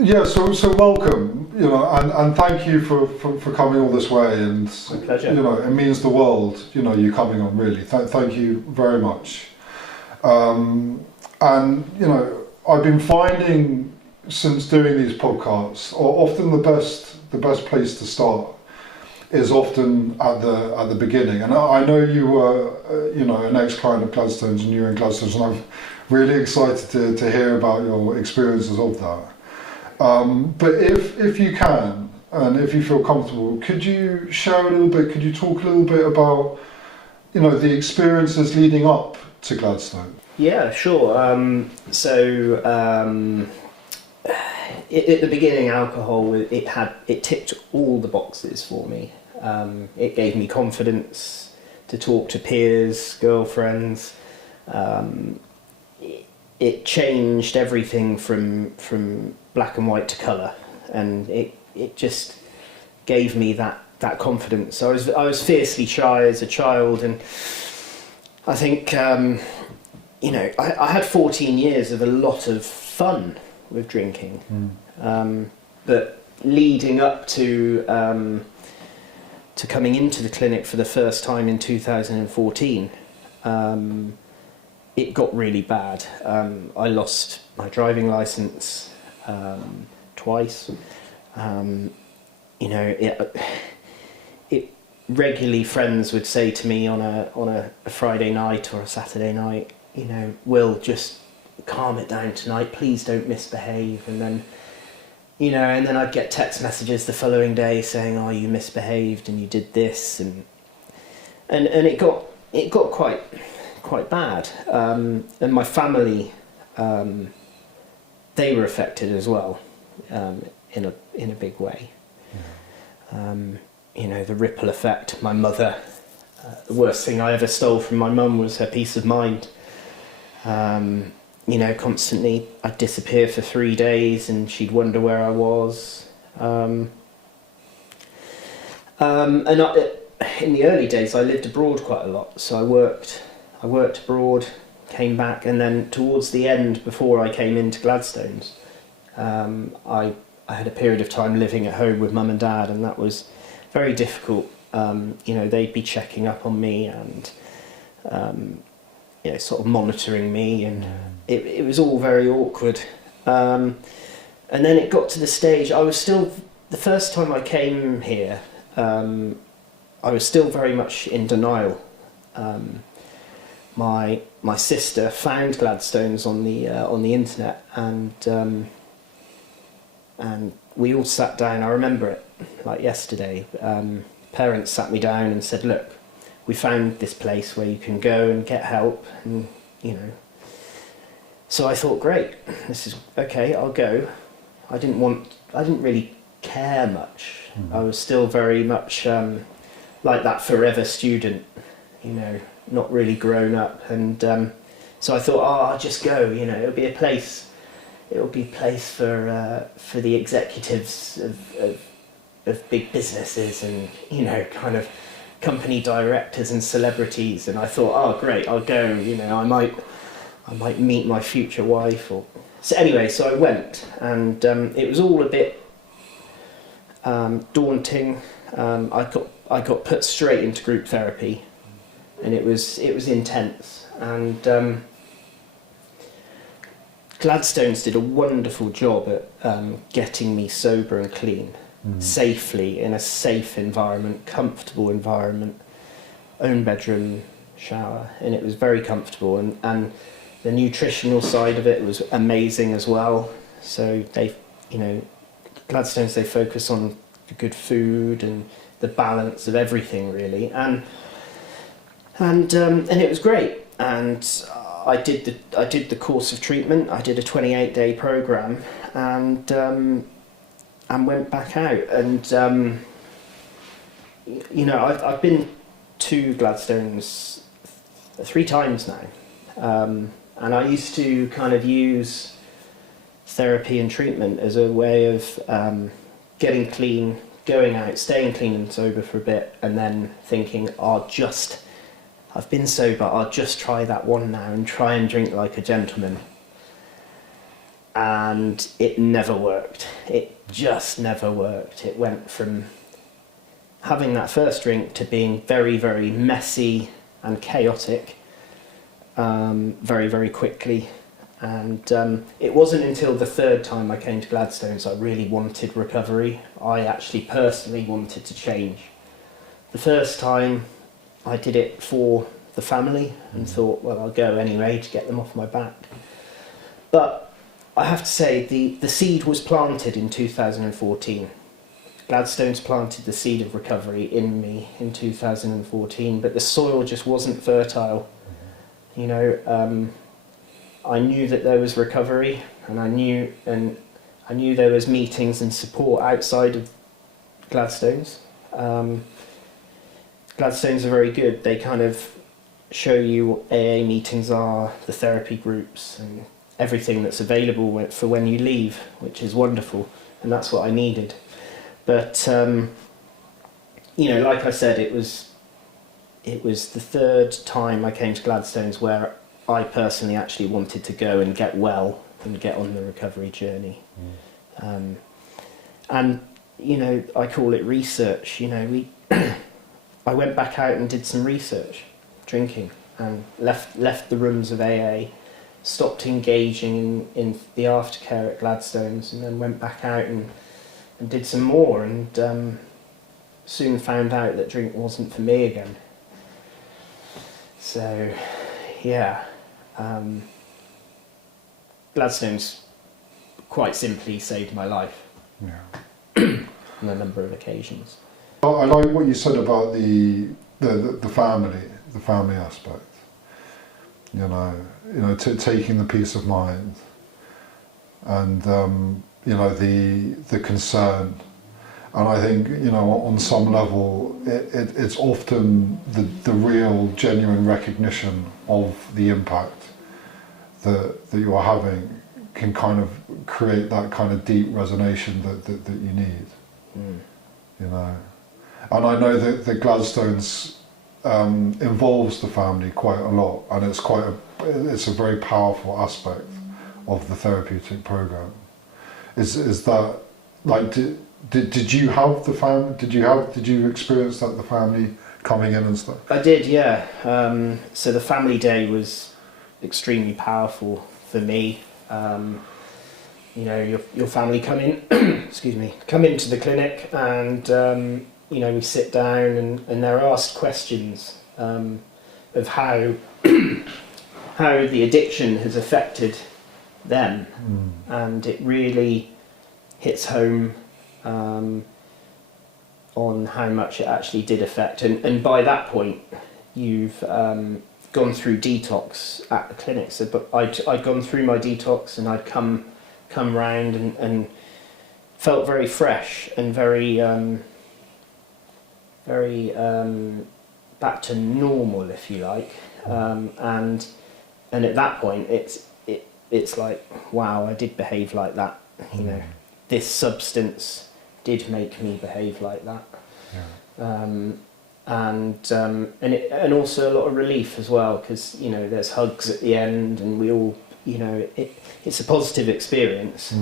Yeah, so welcome, and thank you for coming all this way, and My pleasure. it means the world, you coming on, really. Thank you very much. And I've been finding since doing these podcasts, often the best place to start is often at the beginning. And I know you were, an ex-client of Gladstones, and you're in Gladstones, and I'm really excited to hear about your experiences of that. But if you can, and if you feel comfortable, could you share a little bit, could you talk a little bit about, the experiences leading up to Gladstone? Yeah, sure. At the beginning, alcohol, it ticked all the boxes for me. It gave me confidence to talk to peers, girlfriends. It changed everything from black and white to colour, and it just gave me that confidence. I was fiercely shy as a child, and I think I had 14 years of a lot of fun with drinking, but leading up to coming into the clinic for the first time in 2014. It got really bad. I lost my driving licence twice. It regularly, friends would say to me on a Friday night or a Saturday night, Will, just calm it down tonight. Please don't misbehave. And then, and then I'd get text messages the following day saying, "Oh, you misbehaved and you did this," and it got quite bad, and my family, they were affected as well, in a big way. The ripple effect. My mother, the worst thing I ever stole from my mum was her peace of mind. Constantly I'd disappear for 3 days and she'd wonder where I was. And in the early days I lived abroad quite a lot, so I worked abroad, came back, and then towards the end, before I came into Gladstones, I had a period of time living at home with mum and dad, and that was very difficult. They'd be checking up on me and sort of monitoring me, and it was all very awkward. And then it got to the stage, the first time I came here, I was still very much in denial. My sister found Gladstones on the internet, and we all sat down. I remember it like yesterday. Parents sat me down and said, "Look, we found this place where you can go and get help," and So I thought, great, this is okay. I'll go. I didn't really care much. I was still very much like that forever student, not really grown up, and so I thought, I'll just go. It'll be a place for the executives of big businesses, and kind of company directors and celebrities. And I thought, oh great, I'll go. I might meet my future wife. So I went, and it was all a bit daunting. I got put straight into group therapy, and it was intense. And Gladstones did a wonderful job at getting me sober and clean, safely, in a safe environment, comfortable environment, own bedroom, shower, and it was very comfortable. And the nutritional side of it was amazing as well. So Gladstones, they focus on the good food and the balance of everything, really, and it was great. And I did the course of treatment. I did a 28-day program, and went back out. And I've been to Gladstones 3 times now, and I used to kind of use therapy and treatment as a way of getting clean, going out, staying clean and sober for a bit, and then thinking, I've been sober, I'll just try that one now and try and drink like a gentleman. and it never worked. It just never worked. It went from having that first drink to being very, very messy and chaotic very, very quickly. And it wasn't until the third time I came to Gladstones I really wanted recovery. I actually personally wanted to change. The first time I did it for the family and thought, well, I'll go anyway to get them off my back. But I have to say, the seed was planted in 2014. Gladstones planted the seed of recovery in me in 2014, but the soil just wasn't fertile. You know, I knew that there was recovery, and I knew there was meetings and support outside of Gladstones. Gladstones are very good. They kind of show you what AA meetings are, the therapy groups, and everything that's available for when you leave, which is wonderful, and that's what I needed. But you know, like I said, it was the third time I came to Gladstones where I personally actually wanted to go and get well and get on the recovery journey. And you know, I call it research. You know, I went back out and did some research, drinking, and left the rooms of AA, stopped engaging in the aftercare at Gladstones, and then went back out and did some more, and soon found out that drink wasn't for me again. So, yeah, Gladstones quite simply saved my life. Yeah. On a number of occasions. I like what you said about the family aspect. You know, taking the peace of mind, and you know, the concern, and I think, you know, on some level, it's often the real, genuine recognition of the impact that you're having can kind of create that kind of deep resonation that you need. You know, and I know that the Gladstones involves the family quite a lot, and it's a very powerful aspect of the therapeutic program. Is that, like, did you have the family? Did you experience that, the family coming in and stuff? I did, yeah. So the family day was extremely powerful for me. You know, your family come in, come into the clinic, and you know, we sit down and they're asked questions of how the addiction has affected them, and it really hits home on how much it actually did affect. And by that point, you've gone through detox at the clinic. So, but I'd gone through my detox, and I'd come round and felt very fresh and very back to normal, if you like. And at that point, it's like, wow, I did behave like that. You know, this substance did make me behave like that. Yeah. And also a lot of relief as well, because, you know, there's hugs at the end, and we all, you know, it's a positive experience,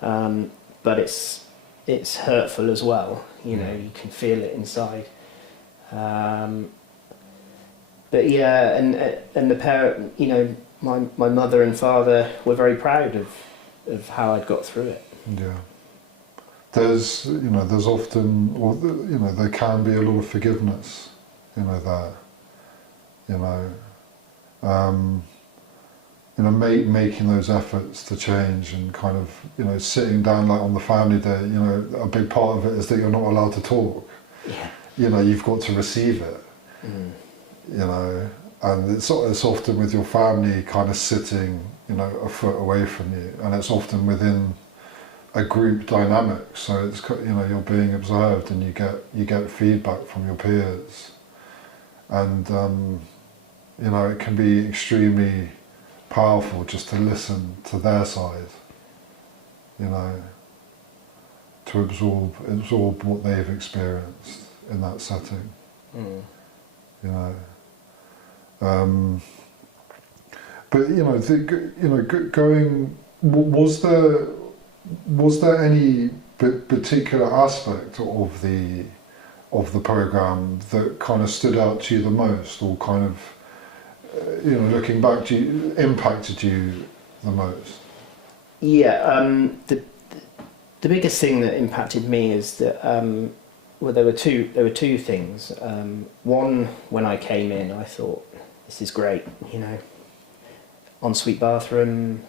but it's hurtful as well. You know, you can feel it inside. But yeah, and the parent, you know, my mother and father were very proud of how I'd got through it. Yeah. There's often, or you know, there can be a lot of forgiveness, you know, there. Making those efforts to change, and kind of, you know, sitting down, like on the family day, you know, a big part of it is that you're not allowed to talk. Yeah. You know, you've got to receive it. You know, and it's often with your family kind of sitting, you know, a foot away from you, and it's often within a group dynamic. So it's, you know, you're being observed, and you get feedback from your peers, and you know, it can be extremely powerful just to listen to their side, you know, to absorb what they've experienced in that setting. You know, but you know, going was there any particular aspect of the program that kind of stood out to you the most, or kind of looking back to you, impacted you the most? Yeah, the biggest thing that impacted me is that there were two things. One, when I came in, I thought, this is great, ensuite bathroom,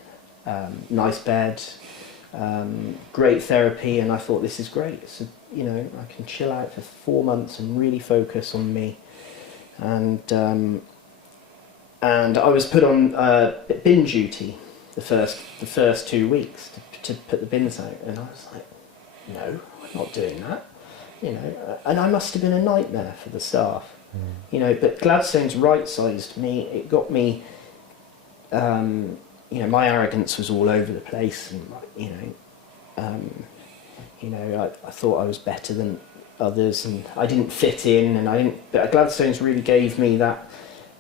nice bed, great therapy, and I thought, this is great. So I can chill out for 4 months and really focus on me. And I was put on bin duty the first 2 weeks to put the bins out, and I was like, no, I'm not doing that. And I must have been a nightmare for the staff. But Gladstones right-sized me. It got me. My arrogance was all over the place, and I thought I was better than others, and I didn't fit in, but Gladstones really gave me that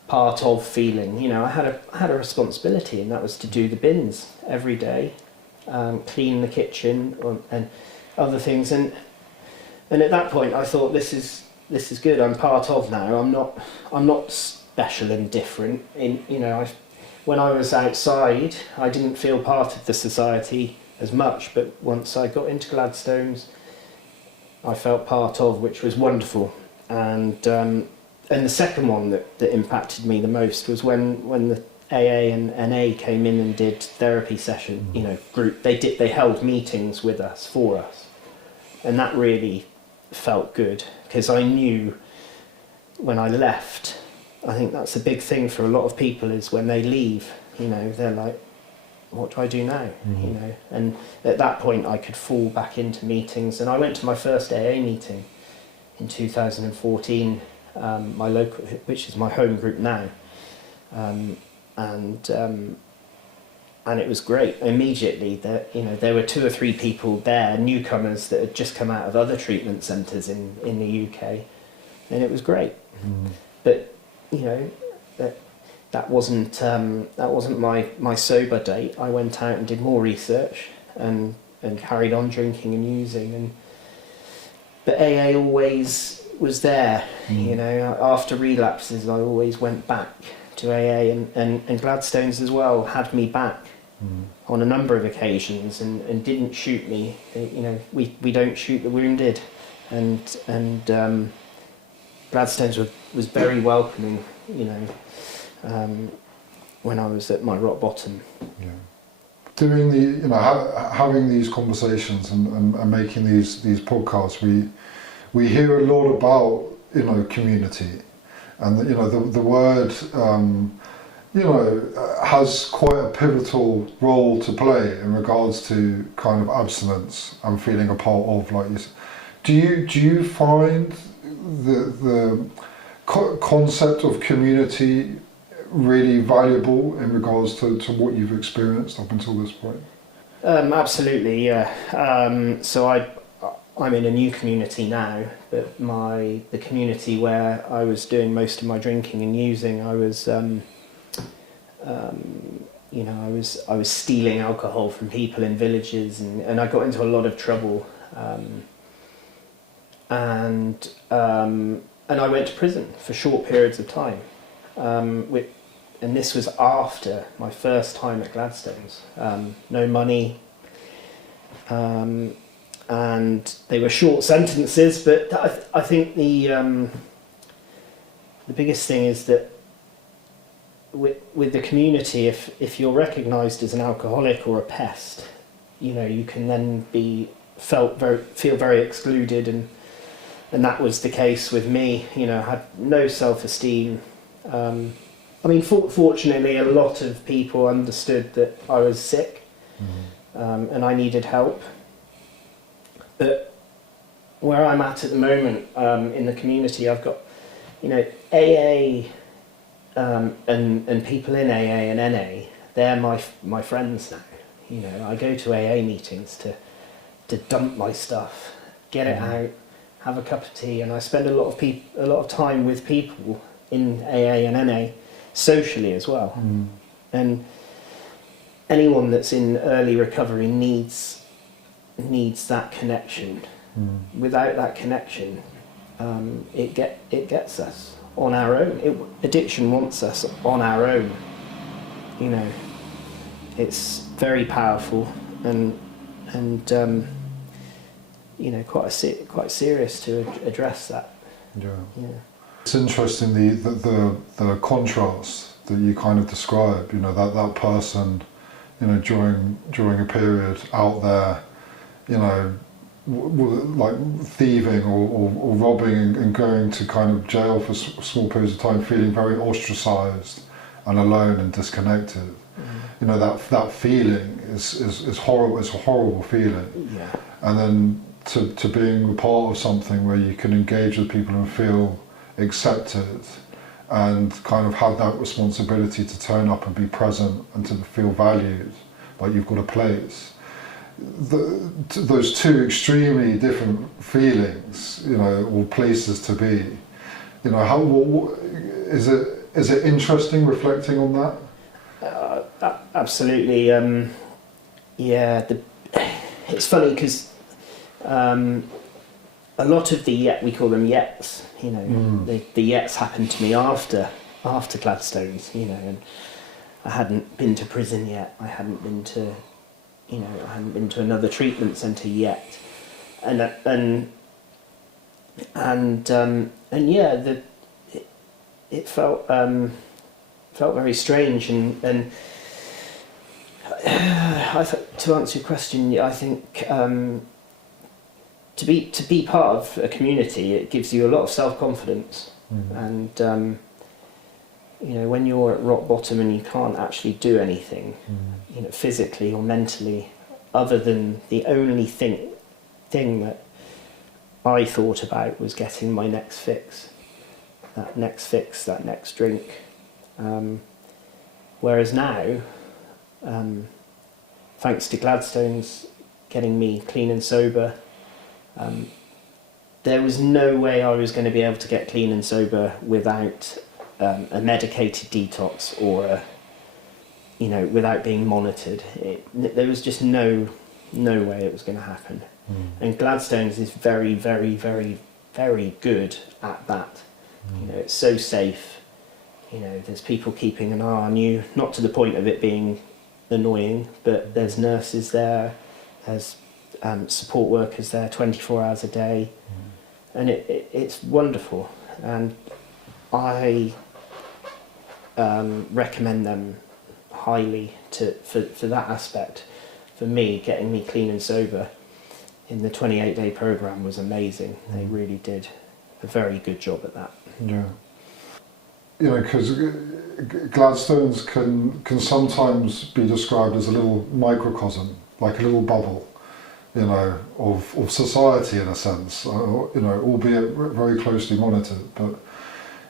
part of feeling. I had a responsibility, and that was to do the bins every day, clean the kitchen, and other things, and at that point I thought, this is good. I'm part of now. I'm not special and different. When I was outside, I didn't feel part of the society as much, but once I got into Gladstones, I felt part of, which was wonderful. And the second one that impacted me the most was when the AA and NA came in and did therapy session, group. They held meetings with us, for us, and that really felt good, because I knew when I left. I think that's a big thing for a lot of people, is when they leave, they're like, what do I do now? And at that point I could fall back into meetings, and I went to my first AA meeting in 2014, my local, which is my home group now, and it was great. Immediately there were 2 or 3 people there, newcomers that had just come out of other treatment centres in the UK, and it was great. But that wasn't my sober date. I went out and did more research and carried on drinking and using, but AA always was there. After relapses, I always went back to AA, and Gladstones as well had me back on a number of occasions, and didn't shoot me. We don't shoot the wounded, and Gladstones was very welcoming, when I was at my rock bottom. Yeah. Doing having these conversations and making these podcasts, we hear a lot about community, and the word has quite a pivotal role to play in regards to kind of abstinence and feeling a part of, like you said. Do you find the concept of community really valuable in regards to what you've experienced up until this point? Absolutely, yeah. So I'm in a new community now, but the community where I was doing most of my drinking and using, I was I was stealing alcohol from people in villages, and I got into a lot of trouble. And I went to prison for short periods of time, and this was after my first time at Gladstones. No money, and they were short sentences, but I think the biggest thing is that with the community, if you're recognised as an alcoholic or a pest, you can then feel very excluded, and that was the case with me. I had no self-esteem. Fortunately, a lot of people understood that I was sick, and I needed help. But where I'm at the moment, in the community, I've got, AA, and people in AA and NA. They're my friends now. I go to AA meetings to dump my stuff, get it out, have a cup of tea, and I spend a lot of time with people in AA and NA, socially as well. And anyone that's in early recovery needs that connection. Without that connection, it gets us on our own. Addiction wants us on our own. You know, it's very powerful and you know, quite serious to address that. Yeah. Yeah. It's interesting the contrast that you kind of describe. You know, that person, you know, during a period out there, you know, like thieving or robbing and going to kind of jail for small periods of time, feeling very ostracised and alone and disconnected. You know, that feeling is horrible. It's a horrible feeling. Yeah. And then to being a part of something where you can engage with people and feel accepted and kind of have that responsibility to turn up and be present and to feel valued, like you've got a place. Those two extremely different feelings, you know, or places to be. You know, what is it interesting reflecting on that? Absolutely. Yeah. It's funny because a lot of we call them yets. You know, the yets happened to me after Gladstones. You know, and I hadn't been to prison yet. I hadn't been to another treatment centre yet, and yeah, it felt very strange, and to answer your question, I think to be part of a community, it gives you a lot of self-confidence, and you know, when you're at rock bottom and you can't actually do anything, you know, physically or mentally, other than the only thing that I thought about was getting my next fix, that next drink. Whereas now, thanks to Gladstones getting me clean and sober, there was no way I was going to be able to get clean and sober without a medicated detox or without being monitored. There was just no way it was going to happen. And Gladstones is very, very, very, very good at that. You know, it's so safe. You know, there's people keeping an eye on you, not to the point of it being annoying, but there's nurses there, there's support workers there 24 hours a day, and it's wonderful. And I recommend them highly for that aspect. For me, getting me clean and sober in the 28-day program was amazing. They really did a very good job at that. Yeah. You know, because Gladstones can sometimes be described as a little microcosm, like a little bubble, you know, of society in a sense, you know, albeit very closely monitored. But,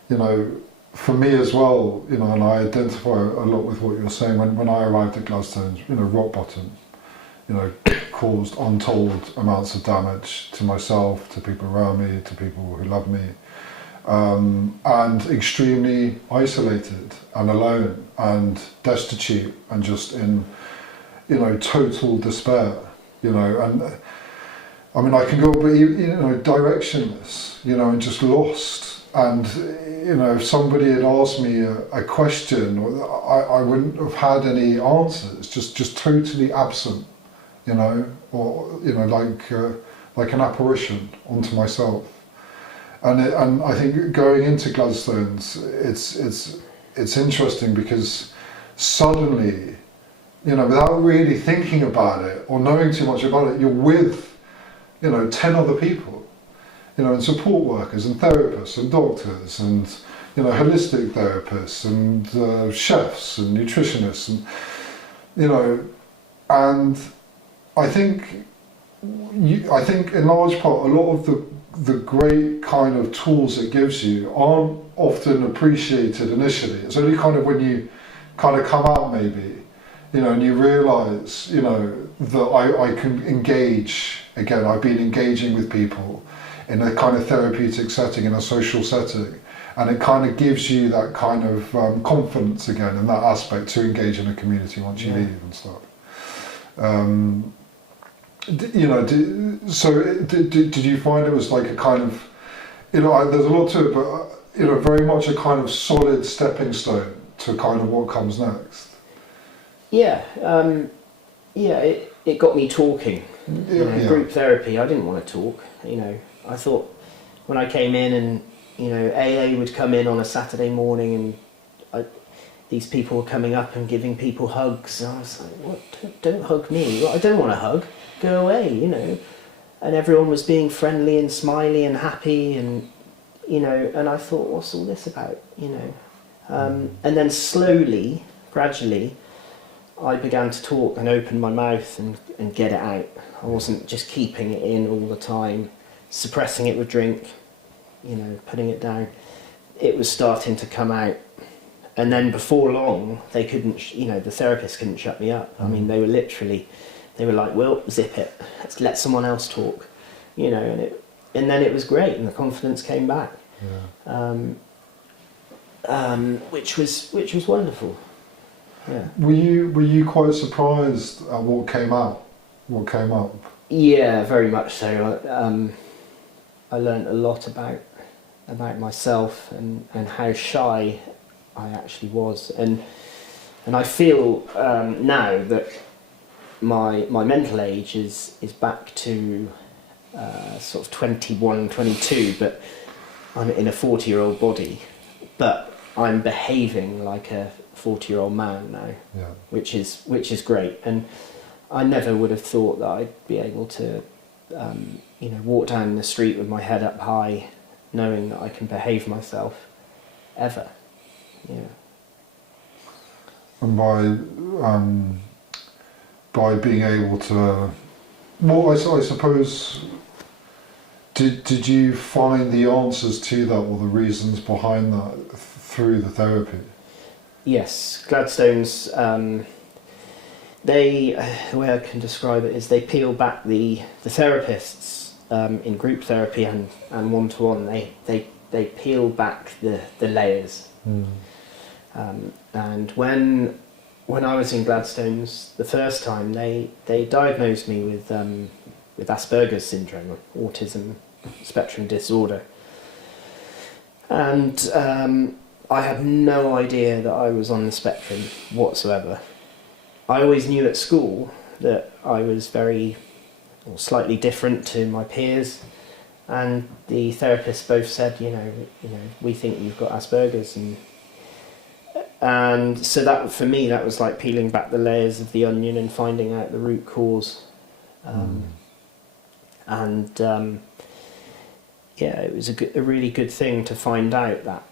you know, for me as well, you know, and I identify a lot with what you're saying, when I arrived at Gladstones, you know, rock bottom, you know, caused untold amounts of damage to myself, to people around me, to people who love me, and extremely isolated and alone and destitute and just in, you know, total despair, you know. And I mean, I can go, but you know, directionless, you know, and just lost. And you know, if somebody had asked me a question, I wouldn't have had any answers. Just totally absent, you know, or you know, like an apparition onto myself. And I think going into Gladstones, it's interesting because suddenly, you know, without really thinking about it or knowing too much about it, you're with, you know, 10 other people, you know, and support workers and therapists and doctors and, you know, holistic therapists and chefs and nutritionists and, you know, and I think in large part a lot of the great kind of tools it gives you aren't often appreciated initially. It's only kind of when you kind of come out maybe, you know, and you realise, you know, that I can engage again. I've been engaging with people in a kind of therapeutic setting, in a social setting, and it kind of gives you that kind of confidence again in that aspect to engage in a community once you leave and stuff. Did you find it was like a kind of, there's a lot to it, but very much a kind of solid stepping stone to kind of what comes next? Yeah, it got me talking. Group therapy, I didn't want to talk. I thought when I came in and AA would come in on a Saturday morning and these people were coming up and giving people hugs, and I was like, what? Don't hug me. Well, I don't want a hug. Go away, And everyone was being friendly and smiley and happy, and and I thought, what's all this about? And then slowly, gradually, I began to talk and open my mouth and get it out. I wasn't just keeping it in all the time, suppressing it with drink, putting it down. It was starting to come out. And then before long, they couldn't, the therapist couldn't shut me up. I mean, they were like, well, zip it. Let's let someone else talk, and then it was great, and the confidence came back, which was wonderful. Yeah. Were you quite surprised at what came out? What came up? Yeah, very much so. I learned a lot about myself and how shy I actually was, and I feel now that my mental age is back to sort of 21, 22, but I'm in a 40-year-old body, but I'm behaving like a 40-year-old man now, which is great. And I never would have thought that I'd be able to walk down the street with my head up high, knowing that I can behave myself, ever. And by being able to, well, I suppose, did you find the answers to that or the reasons behind that through the therapy? Yes, Gladstones, the way I can describe it is they peel back the therapists in group therapy and one-to-one, they peel back the layers. And when I was in Gladstones the first time, they diagnosed me with Asperger's syndrome, autism spectrum disorder, and I had no idea that I was on the spectrum whatsoever. I always knew at school that I was slightly different to my peers, and the therapists both said, we think you've got Asperger's, and so that for me that was like peeling back the layers of the onion and finding out the root cause, it was a really good thing to find out that.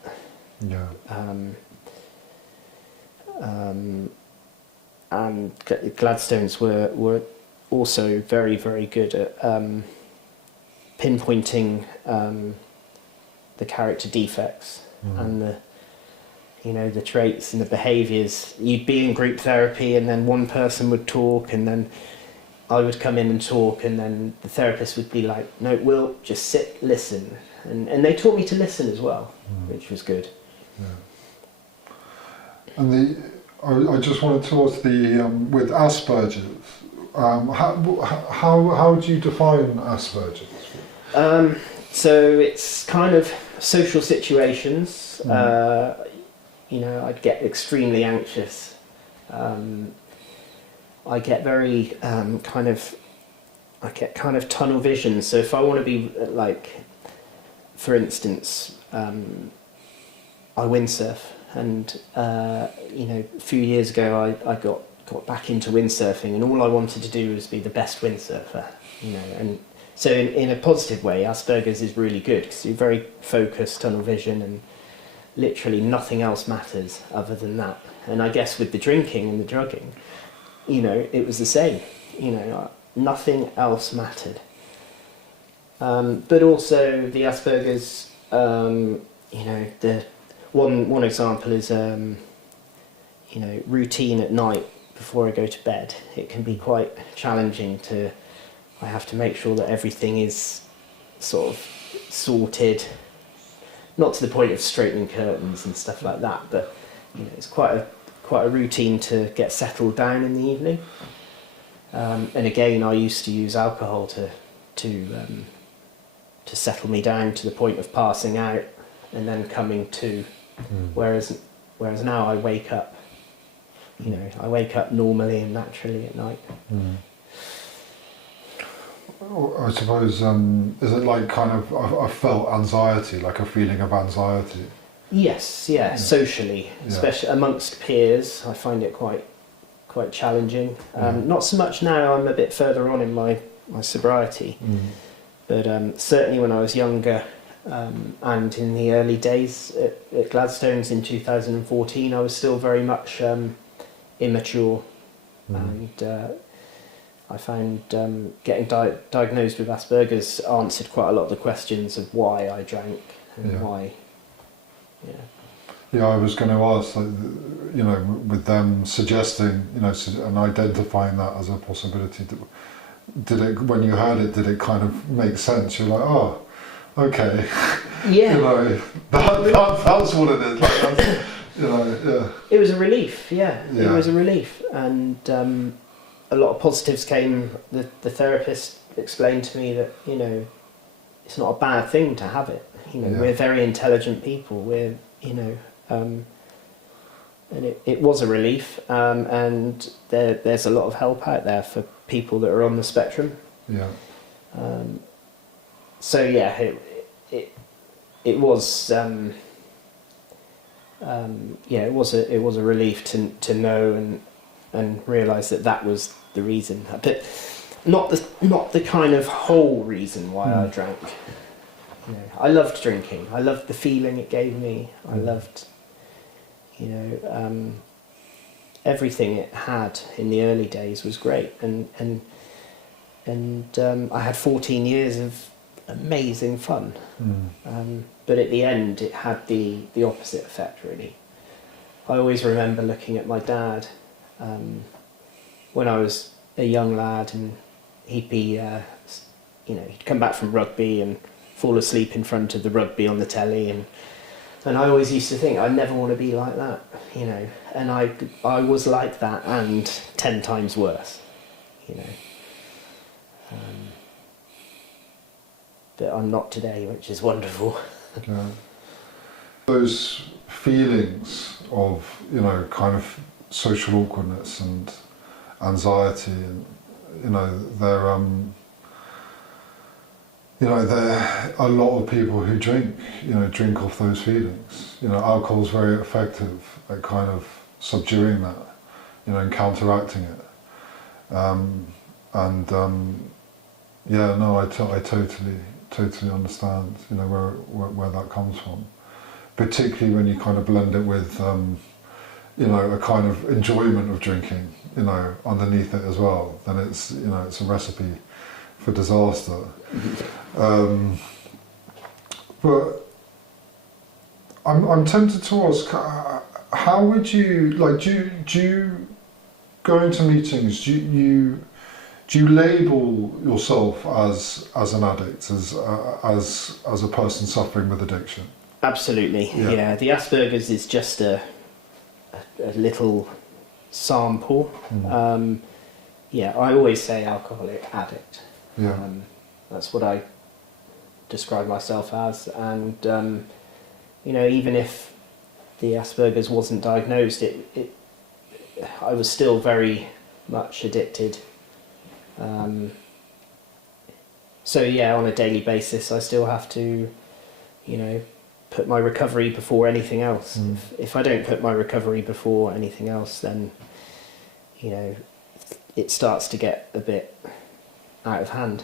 And Gladstones were also very, very good at pinpointing the character defects and the traits and the behaviours. You'd be in group therapy and then one person would talk and then I would come in and talk and then the therapist would be like, no, Will, just sit, listen. And they taught me to listen as well, which was good. And I just wanted to ask with Asperger's, how do you define Asperger's? So it's kind of social situations. I'd get extremely anxious. I get very kind of tunnel vision. So if I want to be like, for instance, I windsurf, and a few years ago I got back into windsurfing, and all I wanted to do was be the best windsurfer. And so in a positive way, Asperger's is really good because you're very focused, tunnel vision, and literally nothing else matters other than that. And I guess with the drinking and the drugging, it was the same. Nothing else mattered. But also the Asperger's, the one example is, routine at night before I go to bed. It can be quite challenging I have to make sure that everything is sort of sorted not to the point of straightening curtains and stuff like that, but it's quite a routine to get settled down in the evening. And again, I used to use alcohol to settle me down to the point of passing out and then coming to. Whereas now I wake up. I wake up normally and naturally at night. I suppose, is it like kind of I felt anxiety, like a feeling of anxiety? Yes, yeah. Socially, especially amongst peers, I find it quite challenging. Not so much now, I'm a bit further on in my sobriety, but certainly when I was younger, and in the early days at Gladstones in 2014, I was still very much immature, and I found getting diagnosed with Asperger's answered quite a lot of the questions of why I drank and why. Yeah, I was going to ask, like, with them suggesting, and identifying that as a possibility, did it, when you heard it, did it kind of make sense? You're like, oh, okay. Yeah. That's what it is. Like, yeah. It was a relief, It was a relief. And a lot of positives came. The therapist explained to me that, it's not a bad thing to have it. We're very intelligent people. We're, and it was a relief. And there's a lot of help out there for people that are on the spectrum. Yeah. So yeah, it was. It was a relief to know and realise that was the reason, but not the kind of whole reason why I drank. I loved drinking. I loved the feeling it gave me. I loved, everything it had in the early days was great, and I had 14 years of amazing fun. But at the end, it had the opposite effect, really. I always remember looking at my dad when I was a young lad, and he'd be, he'd come back from rugby and fall asleep in front of the rugby on the telly, and I always used to think, I never want to be like that, and I was like that, and 10 times worse, but I'm not today, which is wonderful. Yeah. Those feelings of, kind of social awkwardness and anxiety, and there are a lot of people who drink off those feelings. Alcohol's very effective at kind of subduing that, and counteracting it. I totally understand, where that comes from. Particularly when you kind of blend it with, a kind of enjoyment of drinking, underneath it as well. Then it's a recipe for disaster. But I'm tempted to ask, how would you do you go into meetings? Do you label yourself as an addict, as a person suffering with addiction? Absolutely, yeah. The Asperger's is just a little sample. I always say alcoholic addict. Yeah. That's what I describe myself as, and even if the Asperger's wasn't diagnosed, I was still very much addicted. So on a daily basis, I still have to, put my recovery before anything else. If I don't put my recovery before anything else, then, it starts to get a bit out of hand.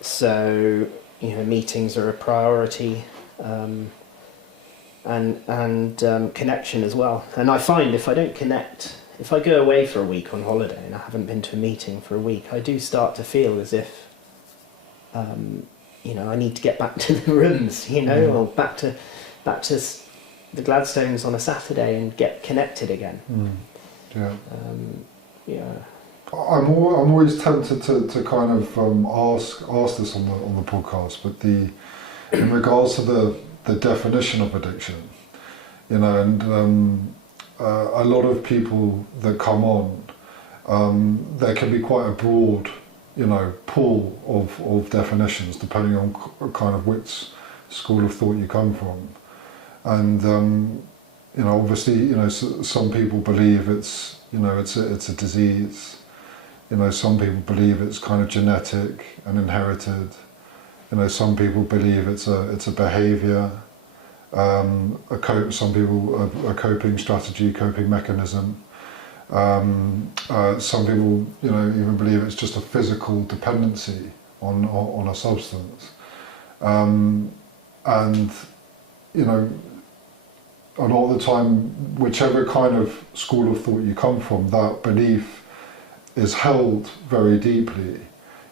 So, meetings are a priority, and connection as well. And I find if I don't connect, if I go away for a week on holiday and I haven't been to a meeting for a week, I do start to feel as if, I need to get back to the rooms, or back to the Gladstones on a Saturday and get connected again. I'm always tempted to kind of ask this on the podcast, but in regards to the definition of addiction, you know, and a lot of people that come on, there can be quite a broad, you know, pool of definitions depending on kind of which school of thought you come from, and you know, obviously, you know, some people believe it's, you know, it's a disease. You know, some people believe it's kind of genetic and inherited. You know, some people believe it's a behaviour, some people a coping strategy, coping mechanism. Some people, you know, even believe it's just a physical dependency on a substance. And you know, a lot of the time, whichever kind of school of thought you come from, that belief is held very deeply,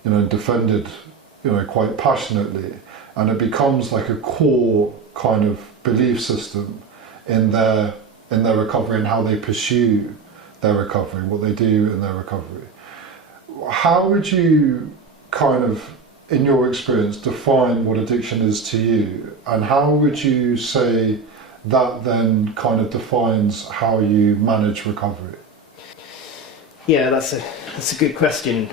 you know, defended, you know, quite passionately, and it becomes like a core kind of belief system in their recovery and how they pursue their recovery, what they do in their recovery. How would you kind of, in your experience, define what addiction is to you, and how would you say that then kind of defines how you manage recovery? Yeah, that's a good question.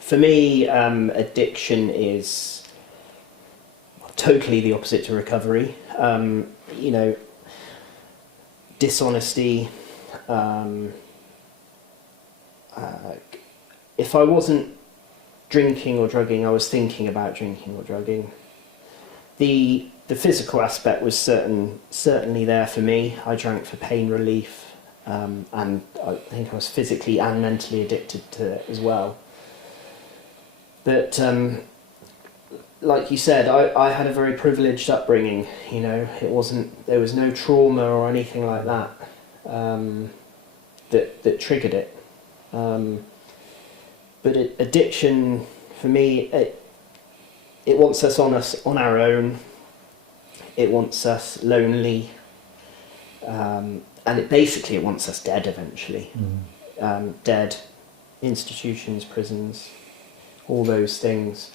For me, addiction is totally the opposite to recovery. You know, dishonesty. If I wasn't drinking or drugging, I was thinking about drinking or drugging. The physical aspect was certainly there for me. I drank for pain relief. And I think I was physically and mentally addicted to it as well. But like you said, I had a very privileged upbringing. You know, there was no trauma or anything like that that triggered it. But addiction, for me, it wants us on our own. It wants us lonely. And it wants us dead eventually. Dead, institutions, prisons, all those things.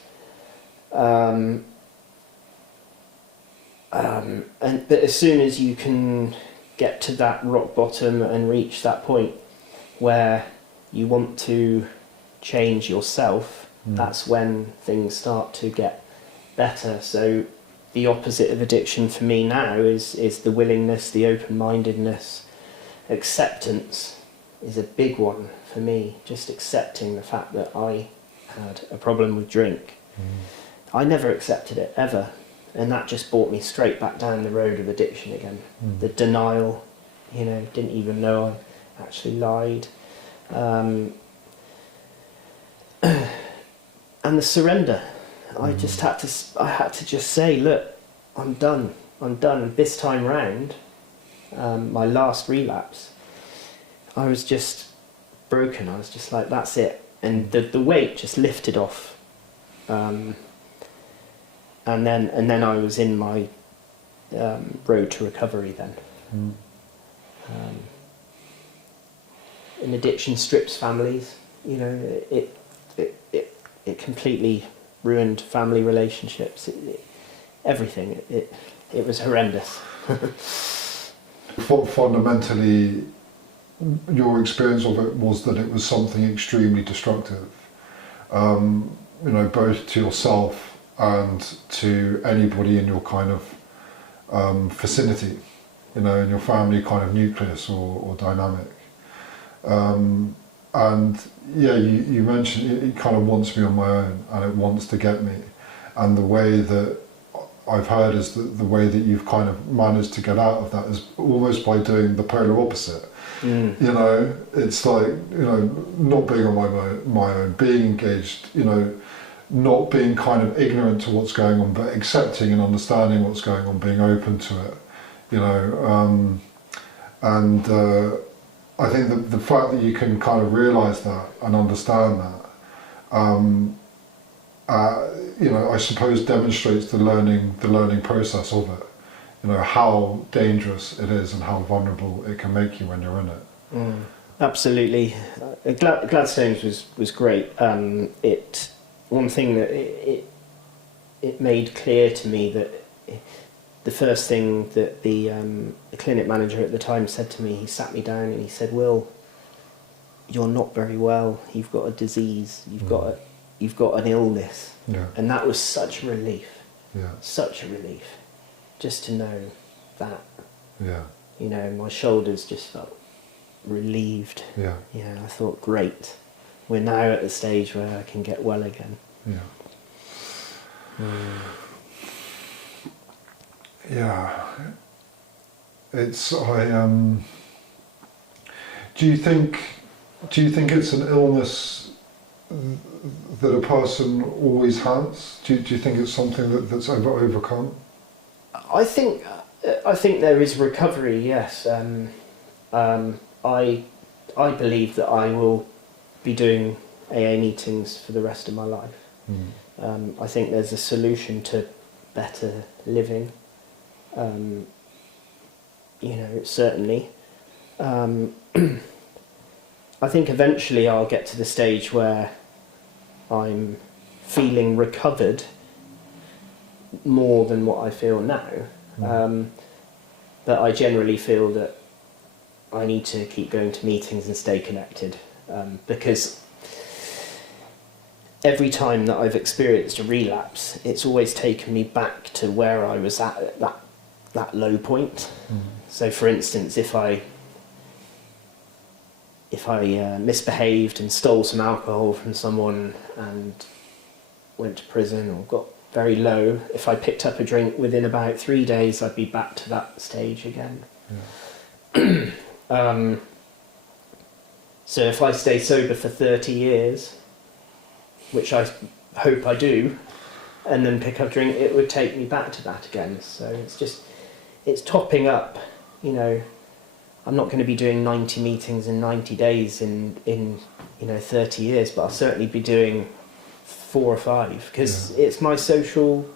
But as soon as you can get to that rock bottom and reach that point where you want to change yourself, that's when things start to get better. So the opposite of addiction for me now is the willingness, the open-mindedness. Acceptance is a big one for me, just accepting the fact that I had a problem with drink. I never accepted it, ever. And that just brought me straight back down the road of addiction again. The denial, you know, didn't even know I actually lied. And the surrender. I had to just say, look, I'm done. And this time round, my last relapse, I was just broken. I was just like, that's it. And the weight just lifted off. And then I was in my road to recovery then. And addiction strips families. You know, it completely ruined family relationships. Everything. It was horrendous. Fundamentally, your experience of it was that it was something extremely destructive. You know, both to yourself and to anybody in your kind of vicinity, you know, in your family kind of nucleus or dynamic. And yeah, you mentioned it kind of wants me on my own, and it wants to get me. And the way that I've heard is that the way that you've kind of managed to get out of that is almost by doing the polar opposite. You know, it's like, you know, not being on my own, being engaged, you know, not being kind of ignorant to what's going on, but accepting and understanding what's going on, being open to it, you know. And I think the fact that you can kind of realise that and understand that, you know, I suppose demonstrates the learning process of it. You know, how dangerous it is and how vulnerable it can make you when you're in it. Absolutely. Gladstones was great. One thing that it made clear to me that the first thing that the clinic manager at the time said to me, he sat me down and he said, "Will, you're not very well. You've got a disease. You've got an illness." Yeah. And that was such a relief. Yeah. Such a relief, just to know that. Yeah. You know, my shoulders just felt relieved. Yeah. Yeah, I thought, great. We're now at the stage where I can get well again. Yeah. Yeah. It's do you think it's an illness that a person always has? Do you think it's something that's overcome? I think there is recovery. Yes. I believe that I will be doing AA meetings for the rest of my life. I think there's a solution to better living. You know, certainly. I think eventually I'll get to the stage where I'm feeling recovered more than what I feel now. But I generally feel that I need to keep going to meetings and stay connected, because every time that I've experienced a relapse, it's always taken me back to where I was at that low point. So, for instance, if I misbehaved and stole some alcohol from someone and went to prison or got very low, if I picked up a drink within about 3 days, I'd be back to that stage again. So if I stay sober for 30 years, which I hope I do, and then pick up a drink, it would take me back to that again. So it's topping up, you know. I'm not going to be doing 90 meetings in 90 days in 30 years, but I'll certainly be doing 4 or 5, because it's my social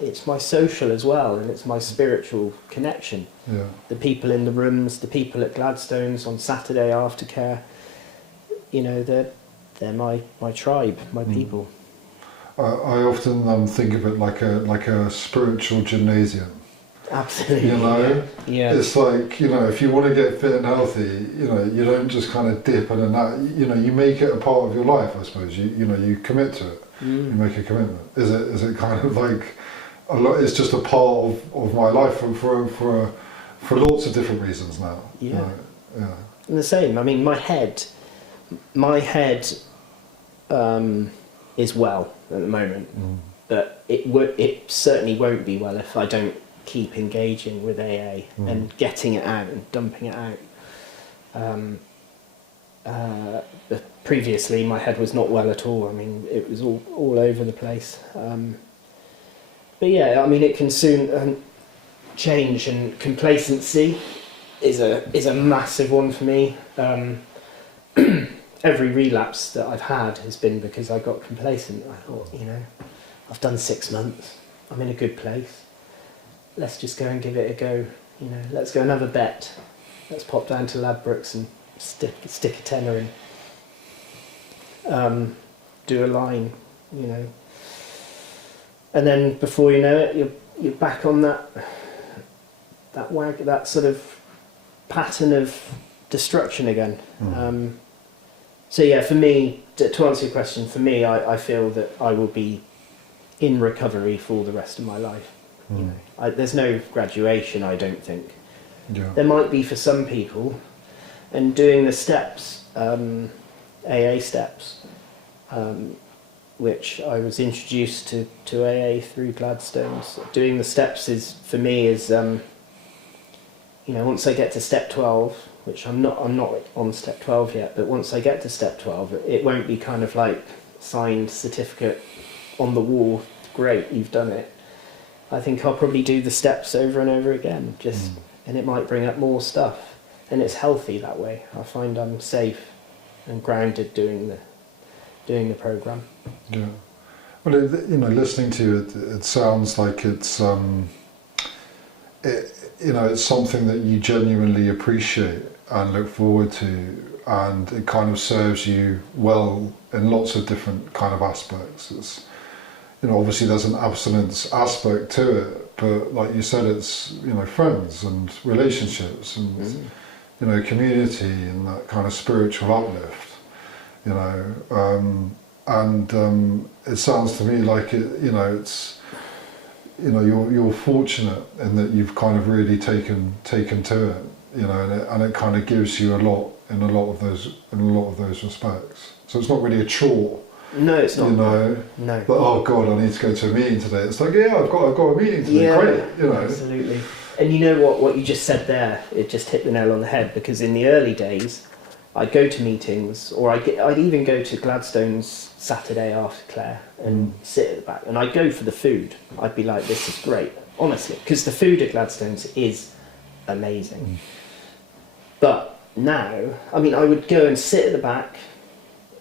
as well, and it's my spiritual connection. Yeah. The people in the rooms, the people at Gladstones on Saturday aftercare, you know, they're my tribe, my people. I often think of it like a spiritual gymnasium. Absolutely. You know, yeah. It's like, you know, if you want to get fit and healthy, you know, you don't just kind of dip in and that. You know, you make it a part of your life. I suppose you commit to it. You make a commitment. Is it kind of like a lot? It's just a part of my life for lots of different reasons now. Yeah. Yeah. And the same. I mean, my head is well at the moment, but it certainly won't be well if I don't keep engaging with AA and getting it out and dumping it out. But previously my head was not well at all. I mean, it was all over the place. But yeah, I mean, it can soon change, and complacency is a massive one for me. Every relapse that I've had has been because I got complacent. I thought, you know, I've done 6 months, I'm in a good place. Let's just go and give it a go. You know, let's go and have a bet. Let's pop down to Ladbrokes and stick a tenner in. Do a line, you know. And then before you know it, you're back on that sort of pattern of destruction again. So yeah, for me, to answer your question, for me, I feel that I will be in recovery for the rest of my life. You know, there's no graduation, I don't think. Yeah. There might be for some people, and doing the steps, AA steps, which I was introduced to AA through Gladstones. Doing the steps is, for me, you know, once I get to step 12, which I'm not on step 12 yet, but once I get to step 12, it won't be kind of like signed certificate on the wall, great, you've done it. I think I'll probably do the steps over and over again, and it might bring up more stuff, and it's healthy that way. I find I'm safe and grounded doing the program. Yeah. Well, you know, listening to you, it sounds like it's it's something that you genuinely appreciate and look forward to, and it kind of serves you well in lots of different kind of aspects. obviously there's an abstinence aspect to it, but like you said, it's, friends and relationships and, community and that kind of spiritual uplift, it sounds to me like it's, you're fortunate in that you've kind of really taken to it, and it kind of gives you a lot in a lot of those respects. So it's not really a chore. No, it's not. No. But oh God, I need to go to a meeting today. It's like, yeah, I've got a meeting today. Yeah, great, Absolutely. And you know what you just said there? It just hit the nail on the head, because in the early days, I'd go to meetings, or I'd even go to Gladstones Saturday after Claire and sit at the back, and I'd go for the food. I'd be like, this is great, honestly, because the food at Gladstones is amazing. But now, I would go and sit at the back,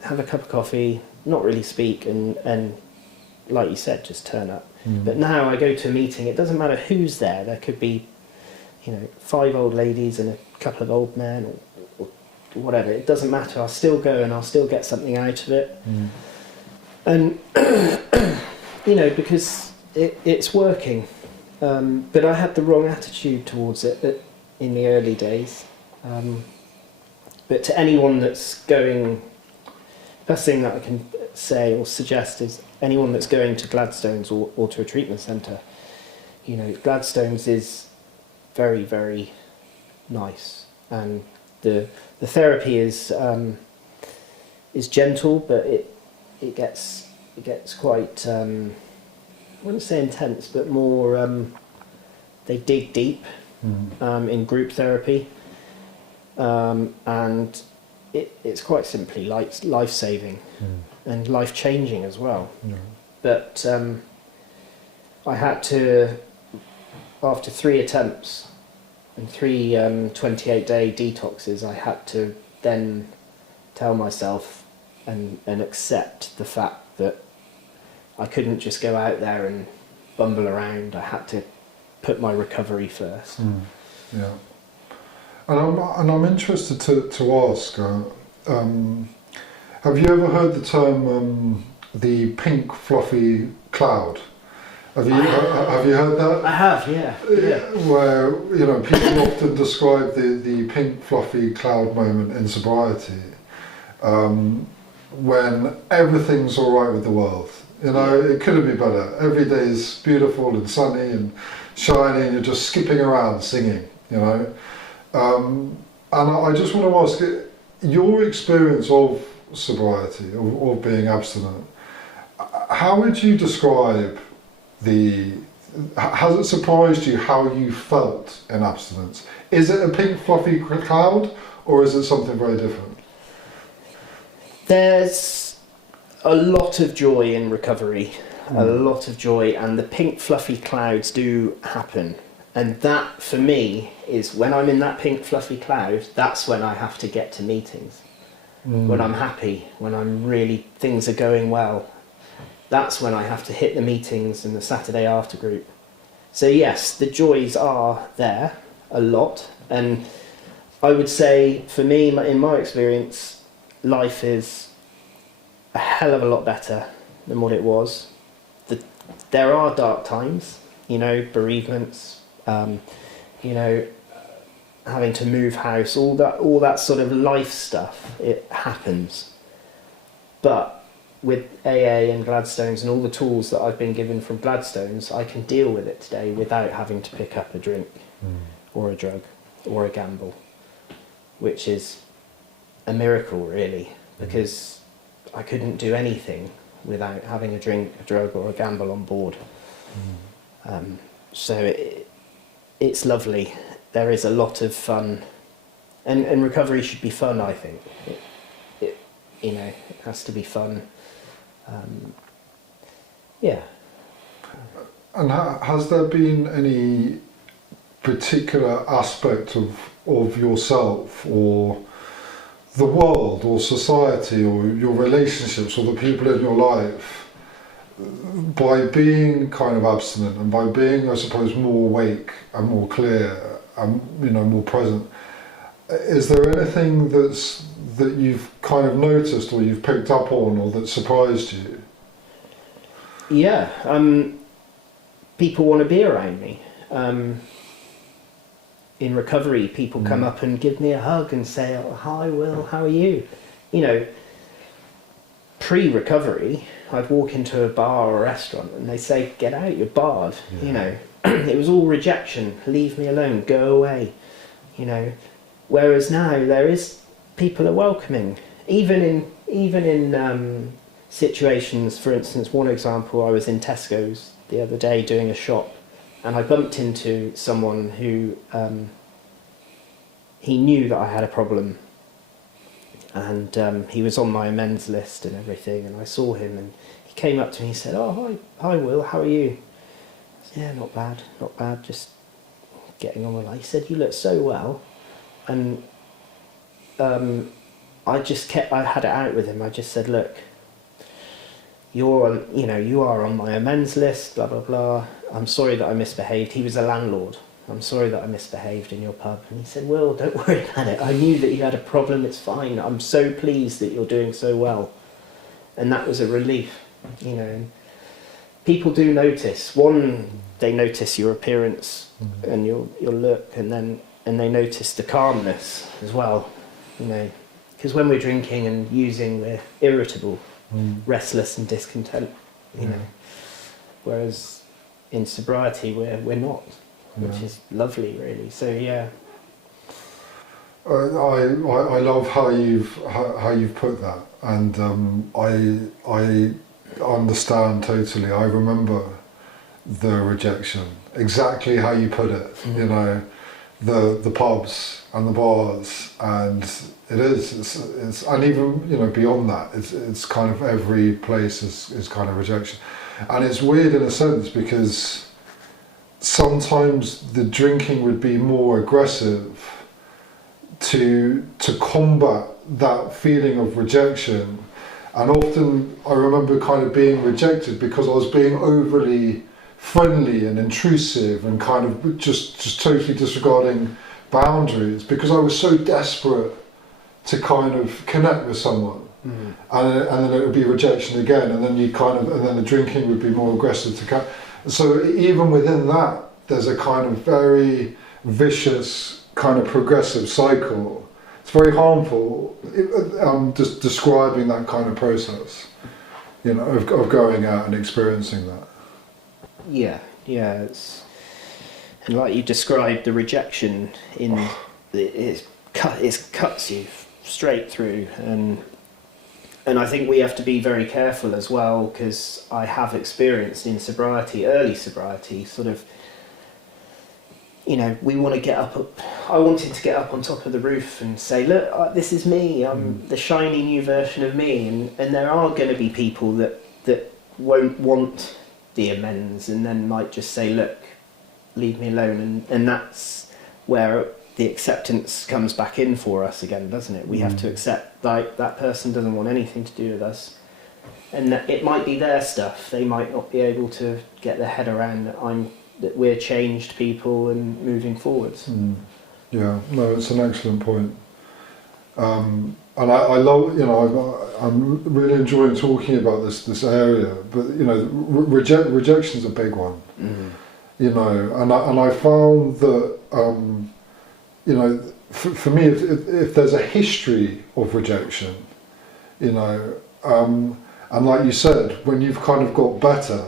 have a cup of coffee, not really speak, and like you said, just turn up. But now I go to a meeting, it doesn't matter who's there. There could be, 5 old ladies and a couple of old men, or whatever. It doesn't matter. I'll still go and I'll still get something out of it. And, because it's working. But I had the wrong attitude towards it in the early days. But to anyone that's going, best thing that I can say or suggest is anyone that's going to Gladstones or to a treatment centre, Gladstones is very, very nice, and the therapy is gentle, but it gets quite I wouldn't say intense, but more they dig deep in group therapy, and it's quite simply life-saving and life-changing as well. But I had to, after 3 attempts and 3 28-day detoxes, I had to then tell myself and accept the fact that I couldn't just go out there and bumble around. I had to put my recovery first. Yeah. And I'm interested to ask, have you ever heard the term the pink fluffy cloud? Have you heard that? I have, yeah. Where people often describe the pink fluffy cloud moment in sobriety, when everything's all right with the world. It couldn't be better. Every day is beautiful and sunny and shiny, and you're just skipping around singing. And I just want to ask, your experience of sobriety, of being abstinent, how would you describe has it surprised you how you felt in abstinence? Is it a pink fluffy cloud, or is it something very different? There's a lot of joy in recovery, a lot of joy, and the pink fluffy clouds do happen. And that, for me, is when I'm in that pink fluffy cloud, that's when I have to get to meetings. When I'm happy, when I'm really, things are going well, that's when I have to hit the meetings and the Saturday after group. So yes, the joys are there a lot. And I would say, for me, in my experience, life is a hell of a lot better than what it was. There are dark times, bereavements, having to move house, all that sort of life stuff, it happens. But with AA and Gladstones and all the tools that I've been given from Gladstones, I can deal with it today without having to pick up a drink or a drug or a gamble, which is a miracle, really, because I couldn't do anything without having a drink, a drug or a gamble on board. So it's lovely. There is a lot of fun, and recovery should be fun, I think. It has to be fun. Yeah. And has there been any particular aspect of yourself or the world or society or your relationships or the people in your life, by being kind of abstinent and by being, I suppose, more awake and more clear and more present, is there anything that you've kind of noticed or you've picked up on or that surprised you? Yeah, people want to be around me. In recovery, people come up and give me a hug and say, "Oh, hi, Will, how are you?" You know, pre-recovery, I'd walk into a bar or a restaurant and they say, "Get out, you're barred." Yeah. You know, it was all rejection. Leave me alone. Go away. You know, whereas now people are welcoming, even in situations. For instance, one example, I was in Tesco's the other day doing a shop, and I bumped into someone who he knew that I had a problem, and he was on my amends list and everything, and I saw him and he came up to me and he said, "Oh, hi Will, how are you?" I said, "Yeah, not bad, just getting on with life." He said, "You look so well," and I had it out with him. I just said, "Look, you are on my amends list, blah blah blah. I'm sorry that I misbehaved." He was a landlord. "I'm sorry that I misbehaved in your pub." And he said, "Will, don't worry about it. I knew that you had a problem. It's fine. I'm so pleased that you're doing so well." And that was a relief, you know. And people do notice. One, they notice your appearance and your look, and they notice the calmness as well, you know. Because when we're drinking and using, we're irritable, restless and discontent, you know. Whereas in sobriety, we're not. Which is lovely, really. So yeah. I love how you've put that, and I understand totally. I remember the rejection, exactly how you put it. You know, the pubs and the bars, and it's and even, you know, beyond that, it's kind of every place is kind of rejection, and it's weird in a sense because sometimes the drinking would be more aggressive to combat that feeling of rejection. And often I remember kind of being rejected because I was being overly friendly and intrusive and kind of just totally disregarding boundaries because I was so desperate to kind of connect with someone. And then it would be rejection again, and then and then the drinking would be more aggressive so even within that, there's a kind of very vicious, kind of progressive cycle. It's very harmful. I'm just describing that kind of process, you know, of going out and experiencing that. Yeah. And like you described, the rejection it cuts you straight through, and I think we have to be very careful as well, because I have experienced in sobriety, early sobriety, sort of, you know, I wanted to get up on top of the roof and say, "Look, this is me, I'm the shiny new version of me," and there are going to be people that won't want the amends and then might just say, "Look, leave me alone," and that's where the acceptance comes back in for us again, doesn't it? We have to accept that person doesn't want anything to do with us, and that it might be their stuff. They might not be able to get their head around that we're changed people and moving forwards. Yeah, no, it's an excellent point. And I love, you know, I'm really enjoying talking about this area, but, you know, rejection's a big one. You know, and I found that, you know, for me, if there's a history of rejection, you know, and like you said, when you've kind of got better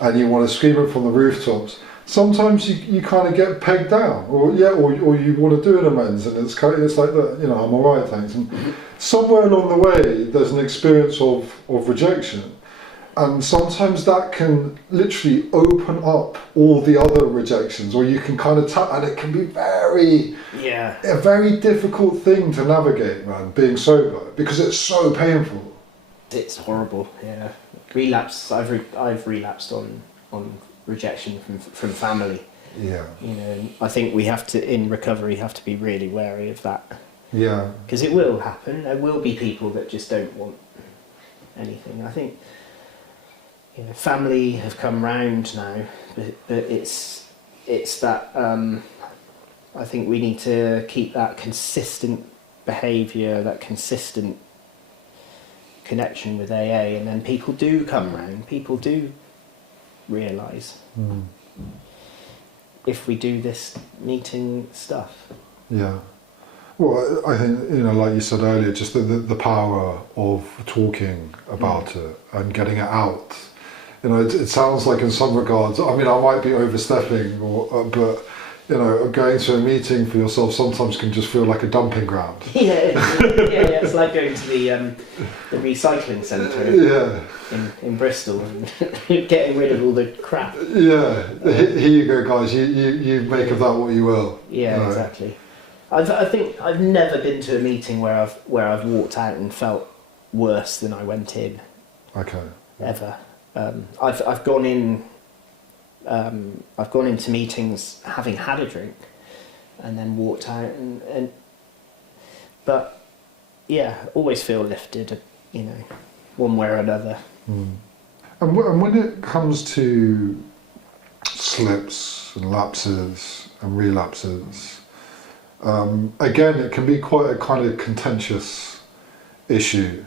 and you want to scream it from the rooftops, sometimes you kind of get pegged down, or you want to do an amends, and it's like that, you know, "I'm all right, thanks." And somewhere along the way, there's an experience of rejection. And sometimes that can literally open up all the other rejections, or you can kind of and it can be a very difficult thing to navigate, man, being sober, because it's so painful. It's horrible, yeah. Relapse, I've relapsed on rejection from family. Yeah. You know, and I think we have to, in recovery, have to be really wary of that. Yeah. Because it will happen. There will be people that just don't want anything. I think, you know, family have come round now, but it's that I think we need to keep that consistent behaviour, that consistent connection with AA, and then people do come round. People do realise if we do this meeting stuff. Yeah. Well, I think, like you said earlier, just the power of talking about it and getting it out. It sounds like in some regards, I mean, I might be overstepping, but going to a meeting for yourself sometimes can just feel like a dumping ground. Yeah, it's like going to the recycling centre in Bristol and getting rid of all the crap. Yeah, here you go, guys. You make of that what you will. Yeah, exactly. I think I've never been to a meeting where I've walked out and felt worse than I went in. Okay. Ever. I've gone in. I've gone into meetings having had a drink, and then walked out but yeah, always feel lifted, one way or another. And when it comes to slips and lapses and relapses, again, it can be quite a kind of contentious issue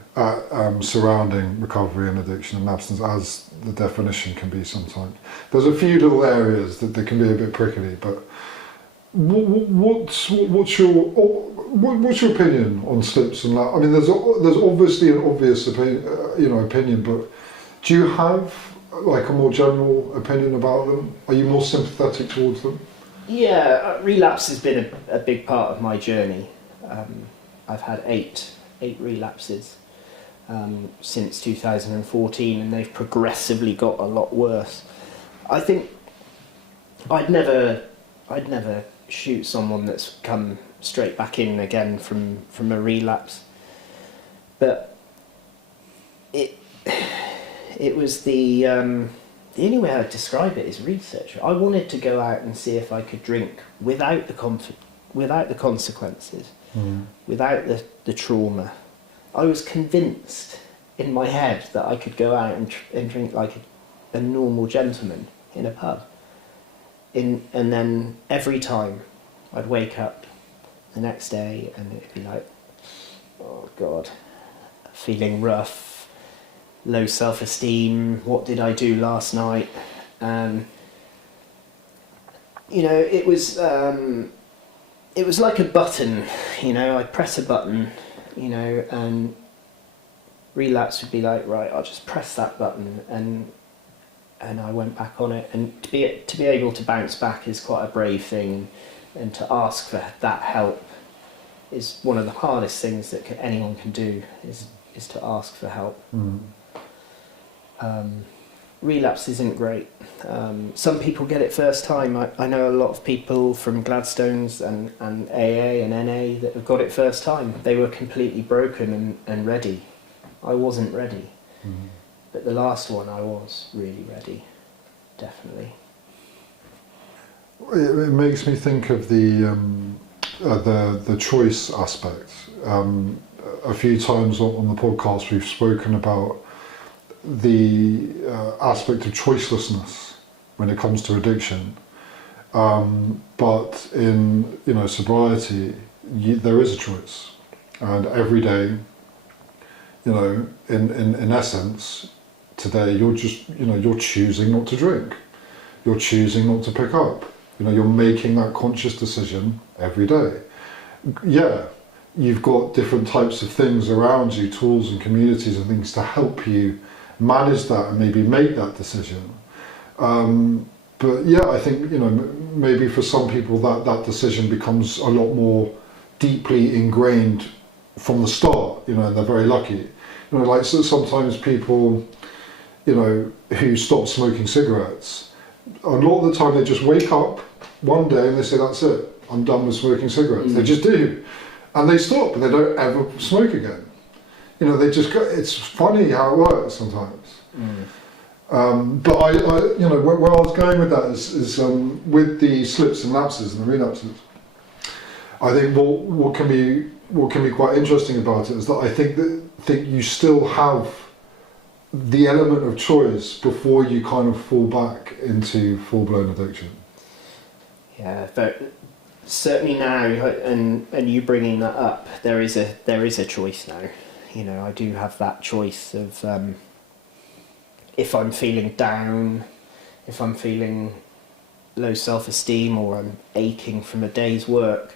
surrounding recovery and addiction and abstinence, as the definition can be sometimes. There's a few little areas that can be a bit prickly, but what's your opinion on slips and lapses? I mean, there's obviously an obvious opinion, but do you have like a more general opinion about them? Are you more sympathetic towards them? Yeah, relapse has been a big part of my journey. I've had eight relapses since 2014, and they've progressively got a lot worse. I think I'd never shoot someone that's come straight back in again from a relapse, but it was the only way I'd describe it is research. I wanted to go out and see if I could drink without the consequences, without the trauma. I was convinced in my head that I could go out and drink like a normal gentleman in a pub. And then every time I'd wake up the next day and it'd be like, oh God, feeling rough, low self-esteem, what did I do last night? And it was like a button, I'd press a button, and relapse would be like, right, I'll just press that button, and I went back on it. And to be able to bounce back is quite a brave thing, and to ask for that help is one of the hardest things that anyone can do, is to ask for help. Relapse isn't great. Some people get it first time. I know a lot of people from Gladstones and AA and NA that have got it first time. They were completely broken and ready. I wasn't ready. But the last one I was really ready, definitely. It makes me think of the choice aspect. A few times on the podcast we've spoken about the aspect of choicelessness when it comes to addiction, but in sobriety there is a choice, and every day, in essence, today you're just you're choosing not to drink, you're choosing not to pick up, you're making that conscious decision every day. Yeah, you've got different types of things around you, tools and communities and things to help you manage that and maybe make that decision. But yeah, I think maybe for some people that decision becomes a lot more deeply ingrained from the start, and they're very lucky. Like sometimes people, who stop smoking cigarettes, a lot of the time they just wake up one day and they say, that's it, I'm done with smoking cigarettes. They just do. And they stop and they don't ever smoke again. They just go, it's funny how it works sometimes. But I where I was going with that is with the slips and lapses and the relapses. I think what can be quite interesting about it is that I think you still have the element of choice before you kind of fall back into full-blown addiction. Yeah, but certainly now, and you bringing that up, there is a choice now. I do have that choice of if I'm feeling down, if I'm feeling low self-esteem, or I'm aching from a day's work,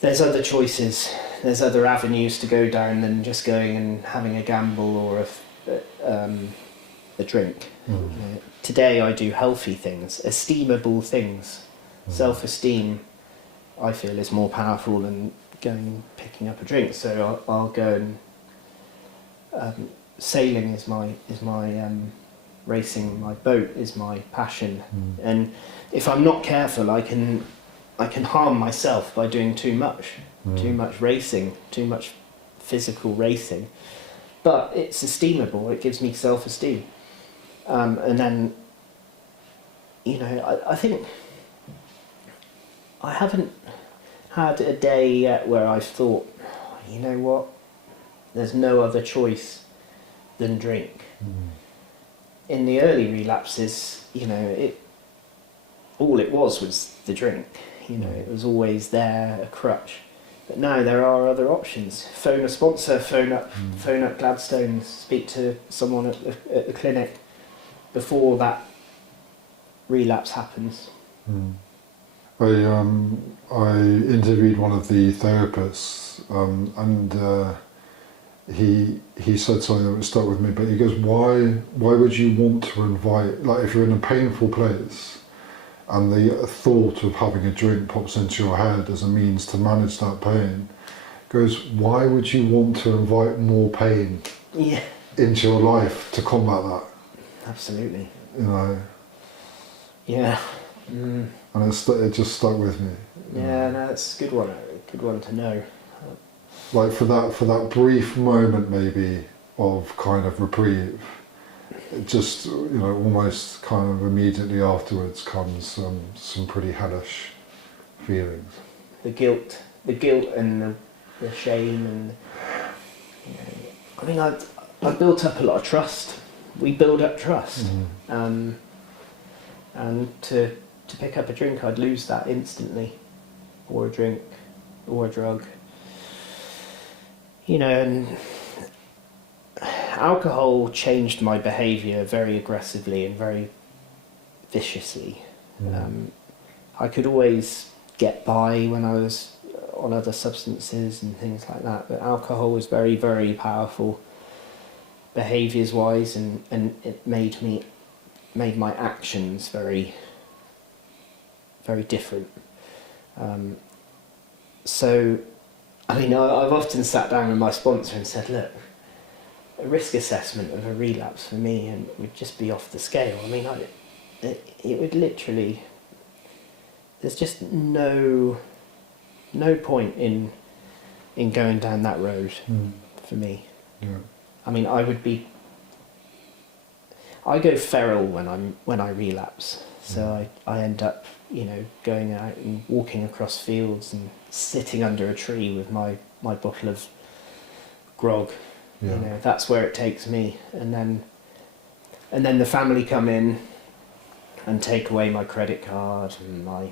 there's other choices, there's other avenues to go down than just going and having a gamble or a drink. Today I do healthy things, esteemable things. Self-esteem, I feel, is more powerful than going and picking up a drink. So I'll go and sailing is my racing my boat is my passion, and if I'm not careful, I can harm myself by doing too much racing, too much physical racing. But it's esteemable. It gives me self-esteem, and then I think I haven't had a day yet where I've thought, you know what, there's no other choice than drink. In the early relapses, all it was the drink. It was always there, a crutch. But now there are other options. Phone a sponsor, phone up Gladstones, speak to someone at the clinic before that relapse happens. I interviewed one of the therapists, and he said something that stuck with me. But he goes, why would you want to invite, like, if you're in a painful place and the thought of having a drink pops into your head as a means to manage that pain, goes, why would you want to invite more pain into your life to combat that? Absolutely. Yeah. And it just stuck with me. Yeah, no, it's a good one to know. Like for that brief moment maybe of kind of reprieve, it just almost kind of immediately afterwards comes some pretty hellish feelings. The guilt and the shame, and I mean I built up a lot of trust. We build up trust, and to pick up a drink, I'd lose that instantly, or a drink, or a drug. And alcohol changed my behaviour very aggressively and very viciously. I could always get by when I was on other substances and things like that, but alcohol was very, very powerful behaviours wise, and it made my actions very, very different. So I mean, I've often sat down with my sponsor and said, look, a risk assessment of a relapse for me and would just be off the scale. I mean, it would literally, there's just no point in going down that road for me. Yeah. I mean, I go feral when I relapse. So I end up, going out and walking across fields and sitting under a tree with my bottle of grog. Yeah. That's where it takes me. And then the family come in and take away my credit card and my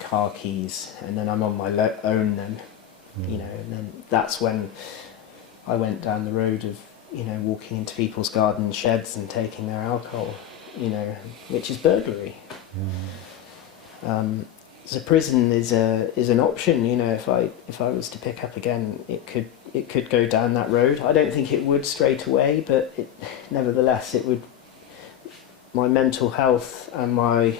car keys, and then I'm on my own then. And then that's when I went down the road of walking into people's garden sheds and taking their alcohol, which is burglary. So prison is an option. If I was to pick up again, it could go down that road. I don't think it would straight away, but nevertheless it would. My mental health and my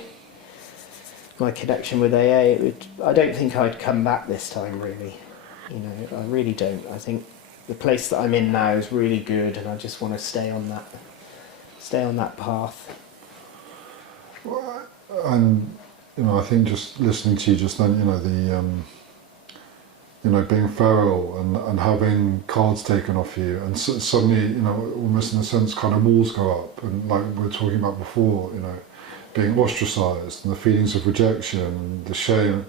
connection with AA, I don't think I'd come back this time, really. I really don't. I think the place that I'm in now is really good, and I just want to stay on that path. And I think just listening to you just then, being feral and having cards taken off you, and suddenly, almost in a sense, kind of walls go up, and like we were talking about before, being ostracised and the feelings of rejection and the shame,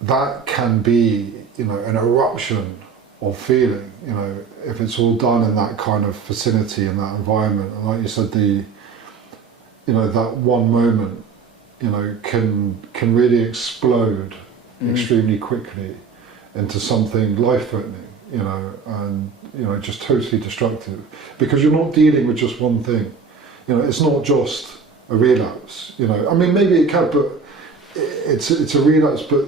that can be, an eruption of feeling, if it's all done in that kind of vicinity and that environment. And like you said, that one moment, can really explode extremely quickly into something life-threatening. and just totally destructive, because you're not dealing with just one thing. It's not just a relapse. I mean, maybe it can, but it's a relapse, but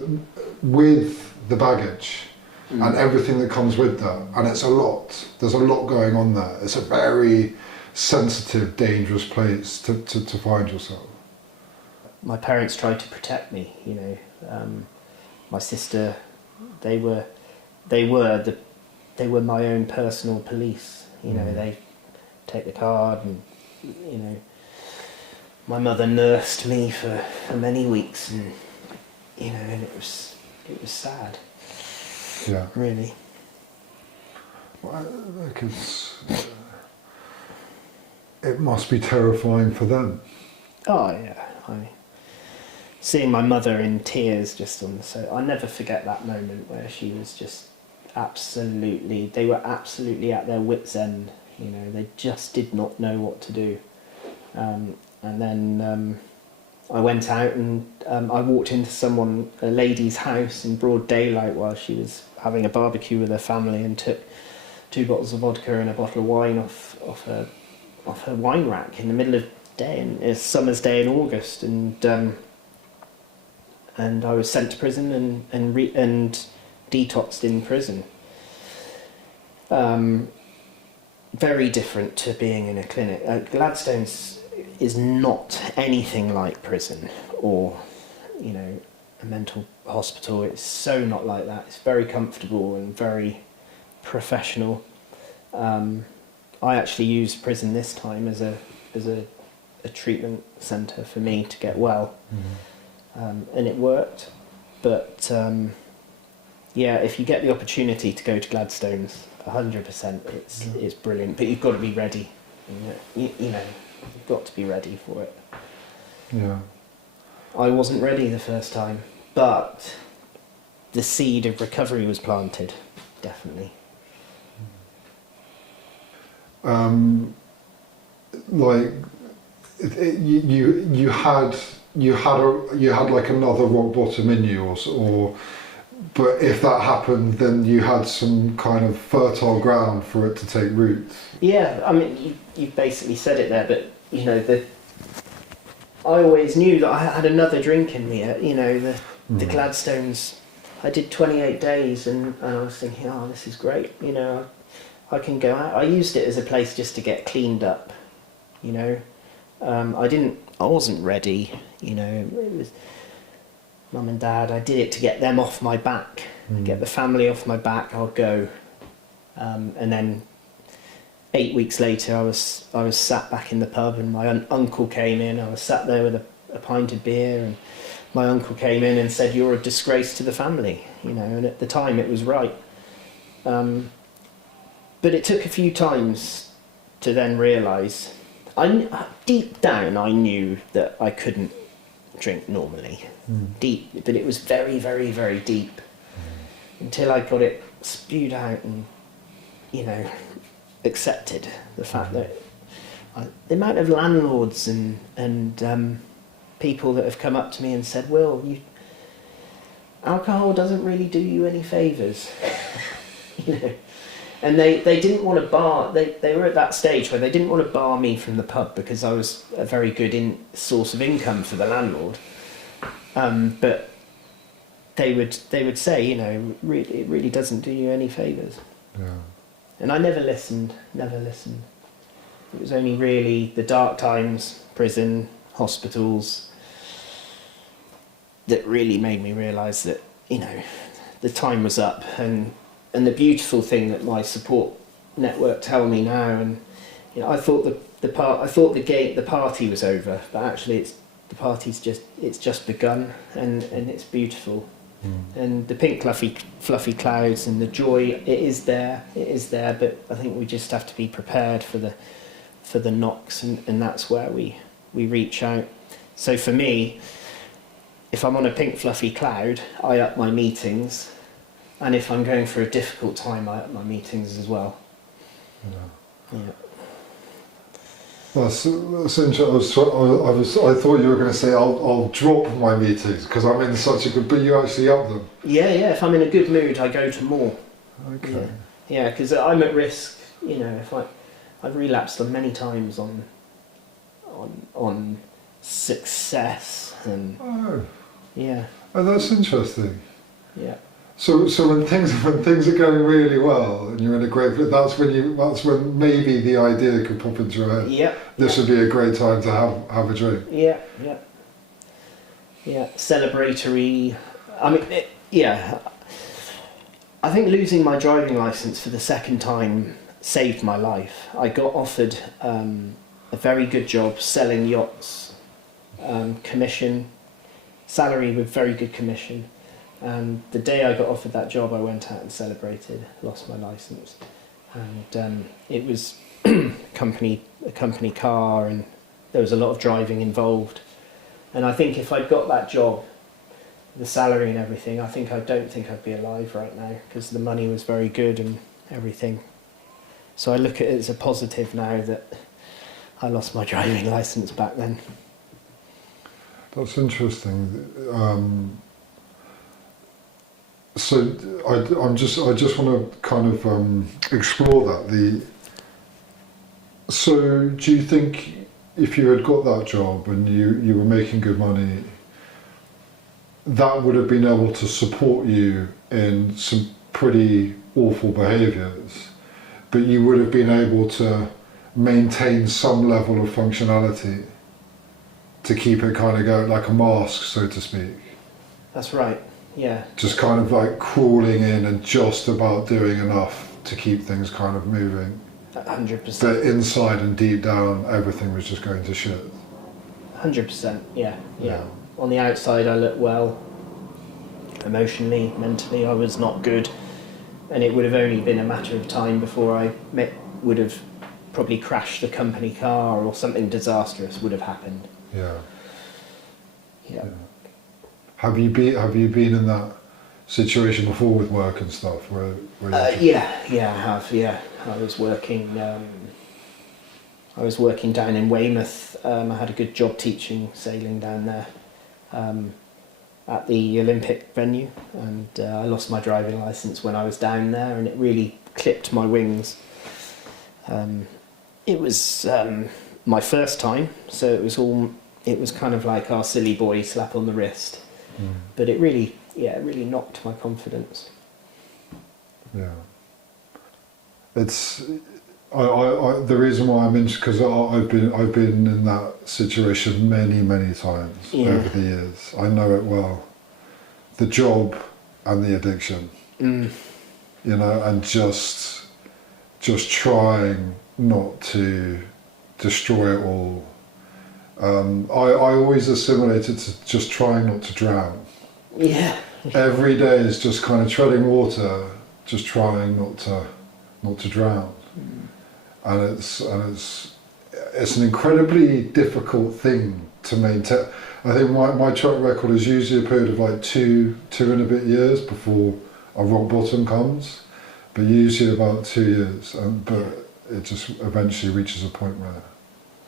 with the baggage and everything that comes with that, and it's a lot. There's a lot going on there. It's a very sensitive, dangerous place to find yourself. My parents tried to protect me. My sister, they were my own personal police. They take the card, and my mother nursed me for many weeks, and and it was sad. Yeah. Really. Well, because it must be terrifying for them. Oh yeah. Seeing my mother in tears just on the sofa, I'll never forget that moment where she was just they were absolutely at their wits' end. They just did not know what to do. And then I went out and I walked into a lady's house in broad daylight while she was having a barbecue with her family, and took 2 bottles of vodka and a bottle of wine off her wine rack in the middle of the day, and it's a summer's day in August, and I was sent to prison and detoxed in prison. Very different to being in a clinic. Gladstones is not anything like prison or, a mental hospital. It's so not like that. It's very comfortable and very professional. I actually used prison this time as a treatment centre for me to get well. And it worked, but if you get the opportunity to go to Gladstones, 100%, it's brilliant. But you've got to be ready. You've got to be ready for it. Yeah. I wasn't ready the first time, but the seed of recovery was planted, definitely. You had like another rock bottom in you, or but if that happened, then you had some kind of fertile ground for it to take root. Yeah, I mean, you basically said it there, but I always knew that I had another drink in me. The Gladstones, I did 28 days, and I was thinking, oh, this is great. I can go out. I used it as a place just to get cleaned up. I wasn't ready. It was Mum and Dad. I did it to get them off my back, get the family off my back. I'll go, and then 8 weeks later, I was sat back in the pub, and my uncle came in. I was sat there with a pint of beer, and my uncle came in and said, "You're a disgrace to the family," And at the time, it was right. But it took a few times to then realise. Deep down, I knew that I couldn't drink normally. Deep, but it was very, very, very deep. Until I got it spewed out and, accepted the fact that the amount of landlords and people that have come up to me and said, "Will, alcohol doesn't really do you any favours." And they didn't want to bar. They were at that stage where they didn't want to bar me from the pub because I was a very good source of income for the landlord. But they would say, it really doesn't do you any favours. Yeah. And I never listened. It was only really the dark times, prison, hospitals, that really made me realise that, the time was up. And the beautiful thing that my support network tell me now, and I thought the party was over, but actually the party's just begun, and it's beautiful. And the pink fluffy clouds and the joy, it is there, but I think we just have to be prepared for the knocks, and that's where we reach out. So for me, if I'm on a pink fluffy cloud, I up my meetings, and if I'm going through a difficult time, I up my meetings as well. Yeah. That's interesting. I thought you were going to say I'll drop my meetings because I'm in such a good. But you actually up them. Yeah. If I'm in a good mood, I go to more. Okay. yeah, because I'm at risk. You know, if I've relapsed on many times on success and Oh, yeah, oh, that's interesting. yeah, So when things are going really well and you're in a great place, that's when maybe the idea could pop into your head. yeah. This would be a great time to have a drink. Yeah, yeah, yeah. Celebratory. I mean, yeah. I think losing my driving license for the second time saved my life. I got offered a very good job selling yachts, commission, salary with very good commission. The day I got offered that job, I went out and celebrated, lost my license, and it was a company car, and there was a lot of driving involved. And I think if I'd got that job, the salary and everything, I don't think I'd be alive right now, because the money was very good and everything. So I look at it as a positive now that I lost my driving license back then. That's interesting. So I just want to kind of explore that. So do you think if you had got that job and you were making good money, that would have been able to support you in some pretty awful behaviours, but you would have been able to maintain some level of functionality to keep it kind of going, like a mask, so to speak? That's right, yeah. Just kind of like crawling in and just about doing enough to keep things kind of moving. 100%. But inside and deep down, everything was just going to shit. 100%, yeah. On the outside, I looked well. Emotionally, mentally, I was not good. And it would have only been a matter of time before I would have probably crashed the company car, or something disastrous would have happened. Yeah. Yeah. Have you been in that situation before with work and stuff? Where yeah, I have. Yeah, I was working down in Weymouth. I had a good job teaching sailing down there at the Olympic venue, and I lost my driving license when I was down there, and it really clipped my wings. It was my first time, so it was kind of like our silly boy slap on the wrist, but it really knocked my confidence. Yeah. It's I the reason why I'm interested, because I've been in that situation many times over the years. I know it well. The job and the addiction, you know, and just trying not to destroy it all. I always assimilate it to just trying not to drown. Yeah. Every day is just kind of treading water, just trying not to drown. And it's an incredibly difficult thing to maintain. I think my track record is usually a period of like two and a bit years before a rock bottom comes, but usually about 2 years. But it just eventually reaches a point where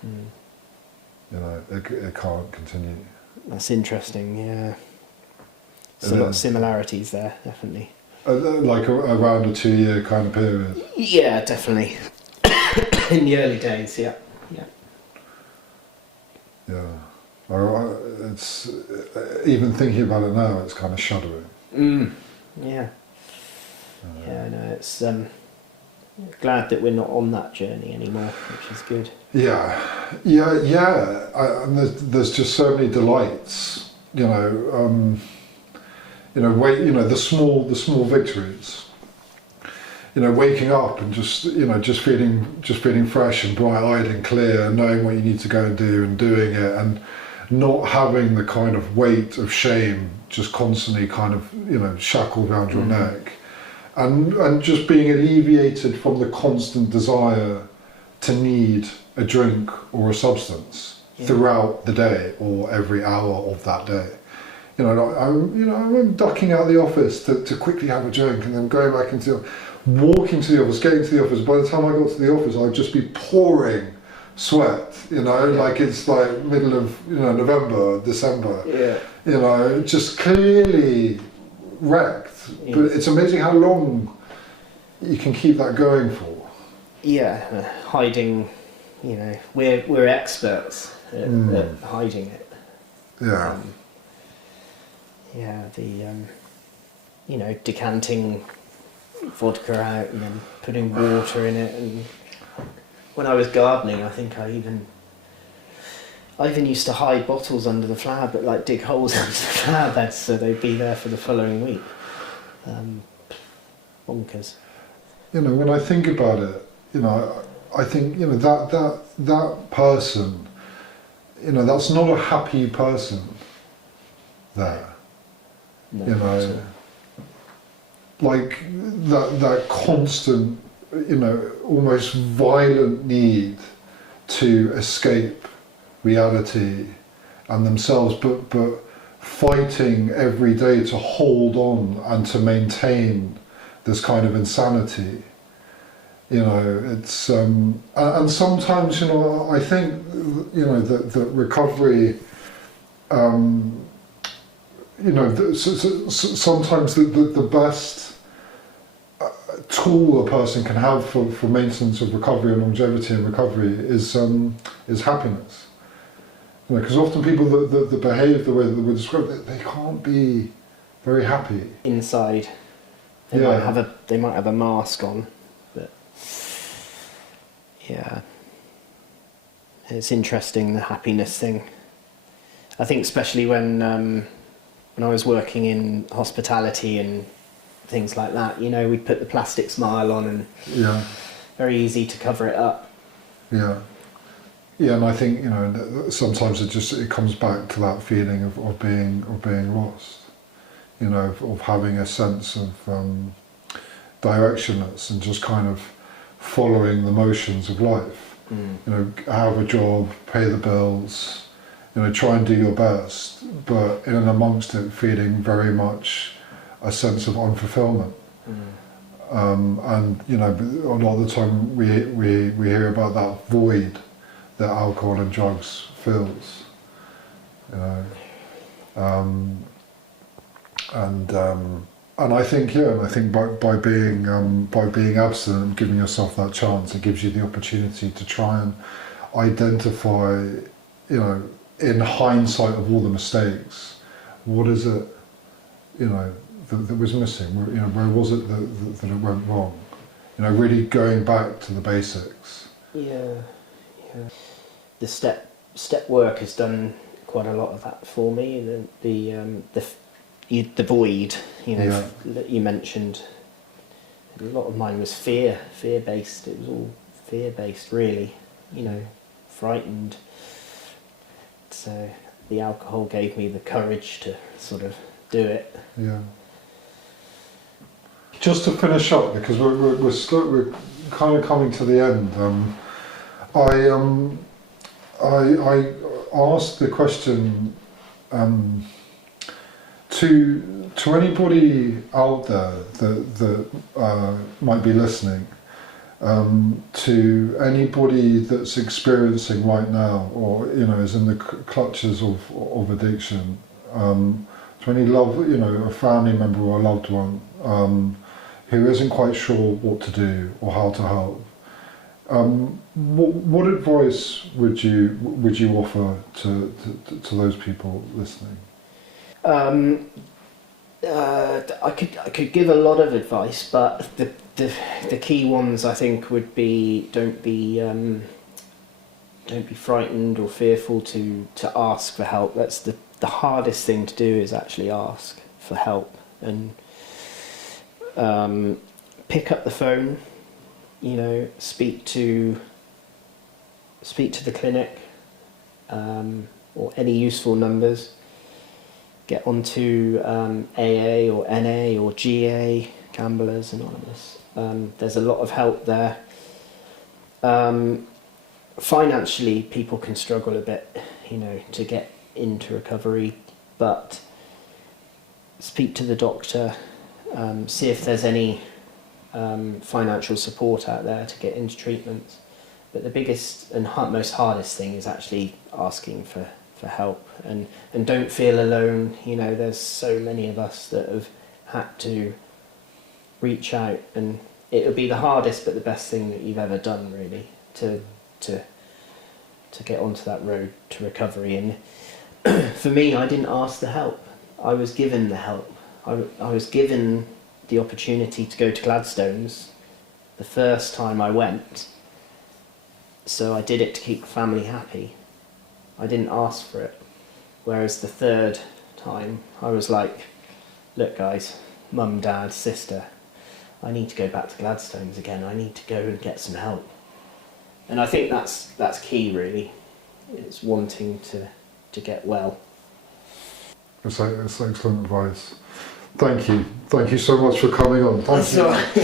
you know it can't continue. That's interesting. Yeah. There's a lot of similarities there, definitely. Like around a 2 year kind of period. Yeah, definitely. In the early days, yeah. It's even thinking about it now, it's kind of shuddering. Yeah. Yeah, no, it's glad that we're not on that journey anymore, which is good. Yeah. And there's just so many delights, you know. The small victories. You know, waking up and just feeling fresh and bright-eyed and clear, and knowing what you need to go and do and doing it, and not having the kind of weight of shame just constantly kind of, you know, shackled around your neck, and just being alleviated from the constant desire to need a drink or a substance throughout the day or every hour of that day. You know, I'm ducking out of the office to quickly have a drink, and then going back walking to the office, getting to the office. By the time I got to the office, I'd just be pouring sweat, you know, like it's like middle of, you know, November, December. Yeah. You know, just clearly wrecked. Yeah. But it's amazing how long you can keep that going for. Yeah, hiding, you know, we're experts at hiding it. Yeah. Yeah, the you know, decanting vodka out and then putting water in it. And when I was gardening, I think I even used to hide bottles under the flower, but like dig holes into the flower beds so they'd be there for the following week. Bonkers. You know, when I think about it, you know, I think, you know, that person, you know, that's not a happy person there. No, You know, like that constant, you know, almost violent need to escape reality and themselves, but fighting every day to hold on and to maintain this kind of insanity. You know, it's and sometimes, you know, I think, you know, that recovery, you know, sometimes the best tool a person can have for maintenance of recovery and longevity in recovery is happiness. You know, because often people that behave the way that we're described, they can't be very happy inside. They might have a mask on, but yeah, it's interesting, the happiness thing. I think especially when I was working in hospitality and things like that, you know, we'd put the plastic smile on and very easy to cover it up. Yeah, and I think, you know, sometimes it comes back to that feeling of being lost. You know, of having a sense of directionless and just kind of following the motions of life. You know, have a job, pay the bills, you know, try and do your best, but in and amongst it feeling very much a sense of unfulfillment. And, you know, a lot of the time we hear about that void that alcohol and drugs fills. You know. And I think, yeah, and I think by being abstinent and giving yourself that chance, it gives you the opportunity to try and identify, you know, in hindsight of all the mistakes, what is it, you know, that was missing? You know, where was it that it went wrong? You know, really going back to the basics. Yeah. The step work has done quite a lot of that for me. The void, you know, that you mentioned, a lot of mine was fear-based. It was all fear-based, really, you know, frightened. So the alcohol gave me the courage to sort of do it. Yeah. Just to finish up, because we're kind of coming to the end. I asked the question to anybody out there that might be listening, to anybody that's experiencing right now, or, you know, is in the clutches of addiction, to any you know, a family member or a loved one who isn't quite sure what to do or how to help. What advice would you offer to those people listening? I could give a lot of advice, but the key ones I think would be don't be frightened or fearful to ask for help. That's the hardest thing to do, is actually ask for help, and pick up the phone. You know, speak to the clinic, or any useful numbers. Get onto AA or NA or GA, Gamblers Anonymous. There's a lot of help there. Financially, people can struggle a bit, you know, to get into recovery, but speak to the doctor, see if there's any financial support out there to get into treatment. But the biggest and most hardest thing is actually asking for help, and don't feel alone. You know, there's so many of us that have had to reach out, and it would be the hardest but the best thing that you've ever done, really, to get onto that road to recovery. And for me, I didn't ask the help. I was given the help. I was given the opportunity to go to Gladstones the first time I went, so I did it to keep the family happy. I didn't ask for it. Whereas the third time, I was like, look guys, mum, dad, sister, I need to go back to Gladstones again. I need to go and get some help. And I think that's key, really. It's wanting to get well. It's excellent advice. Thank you so much for coming on. Thank you.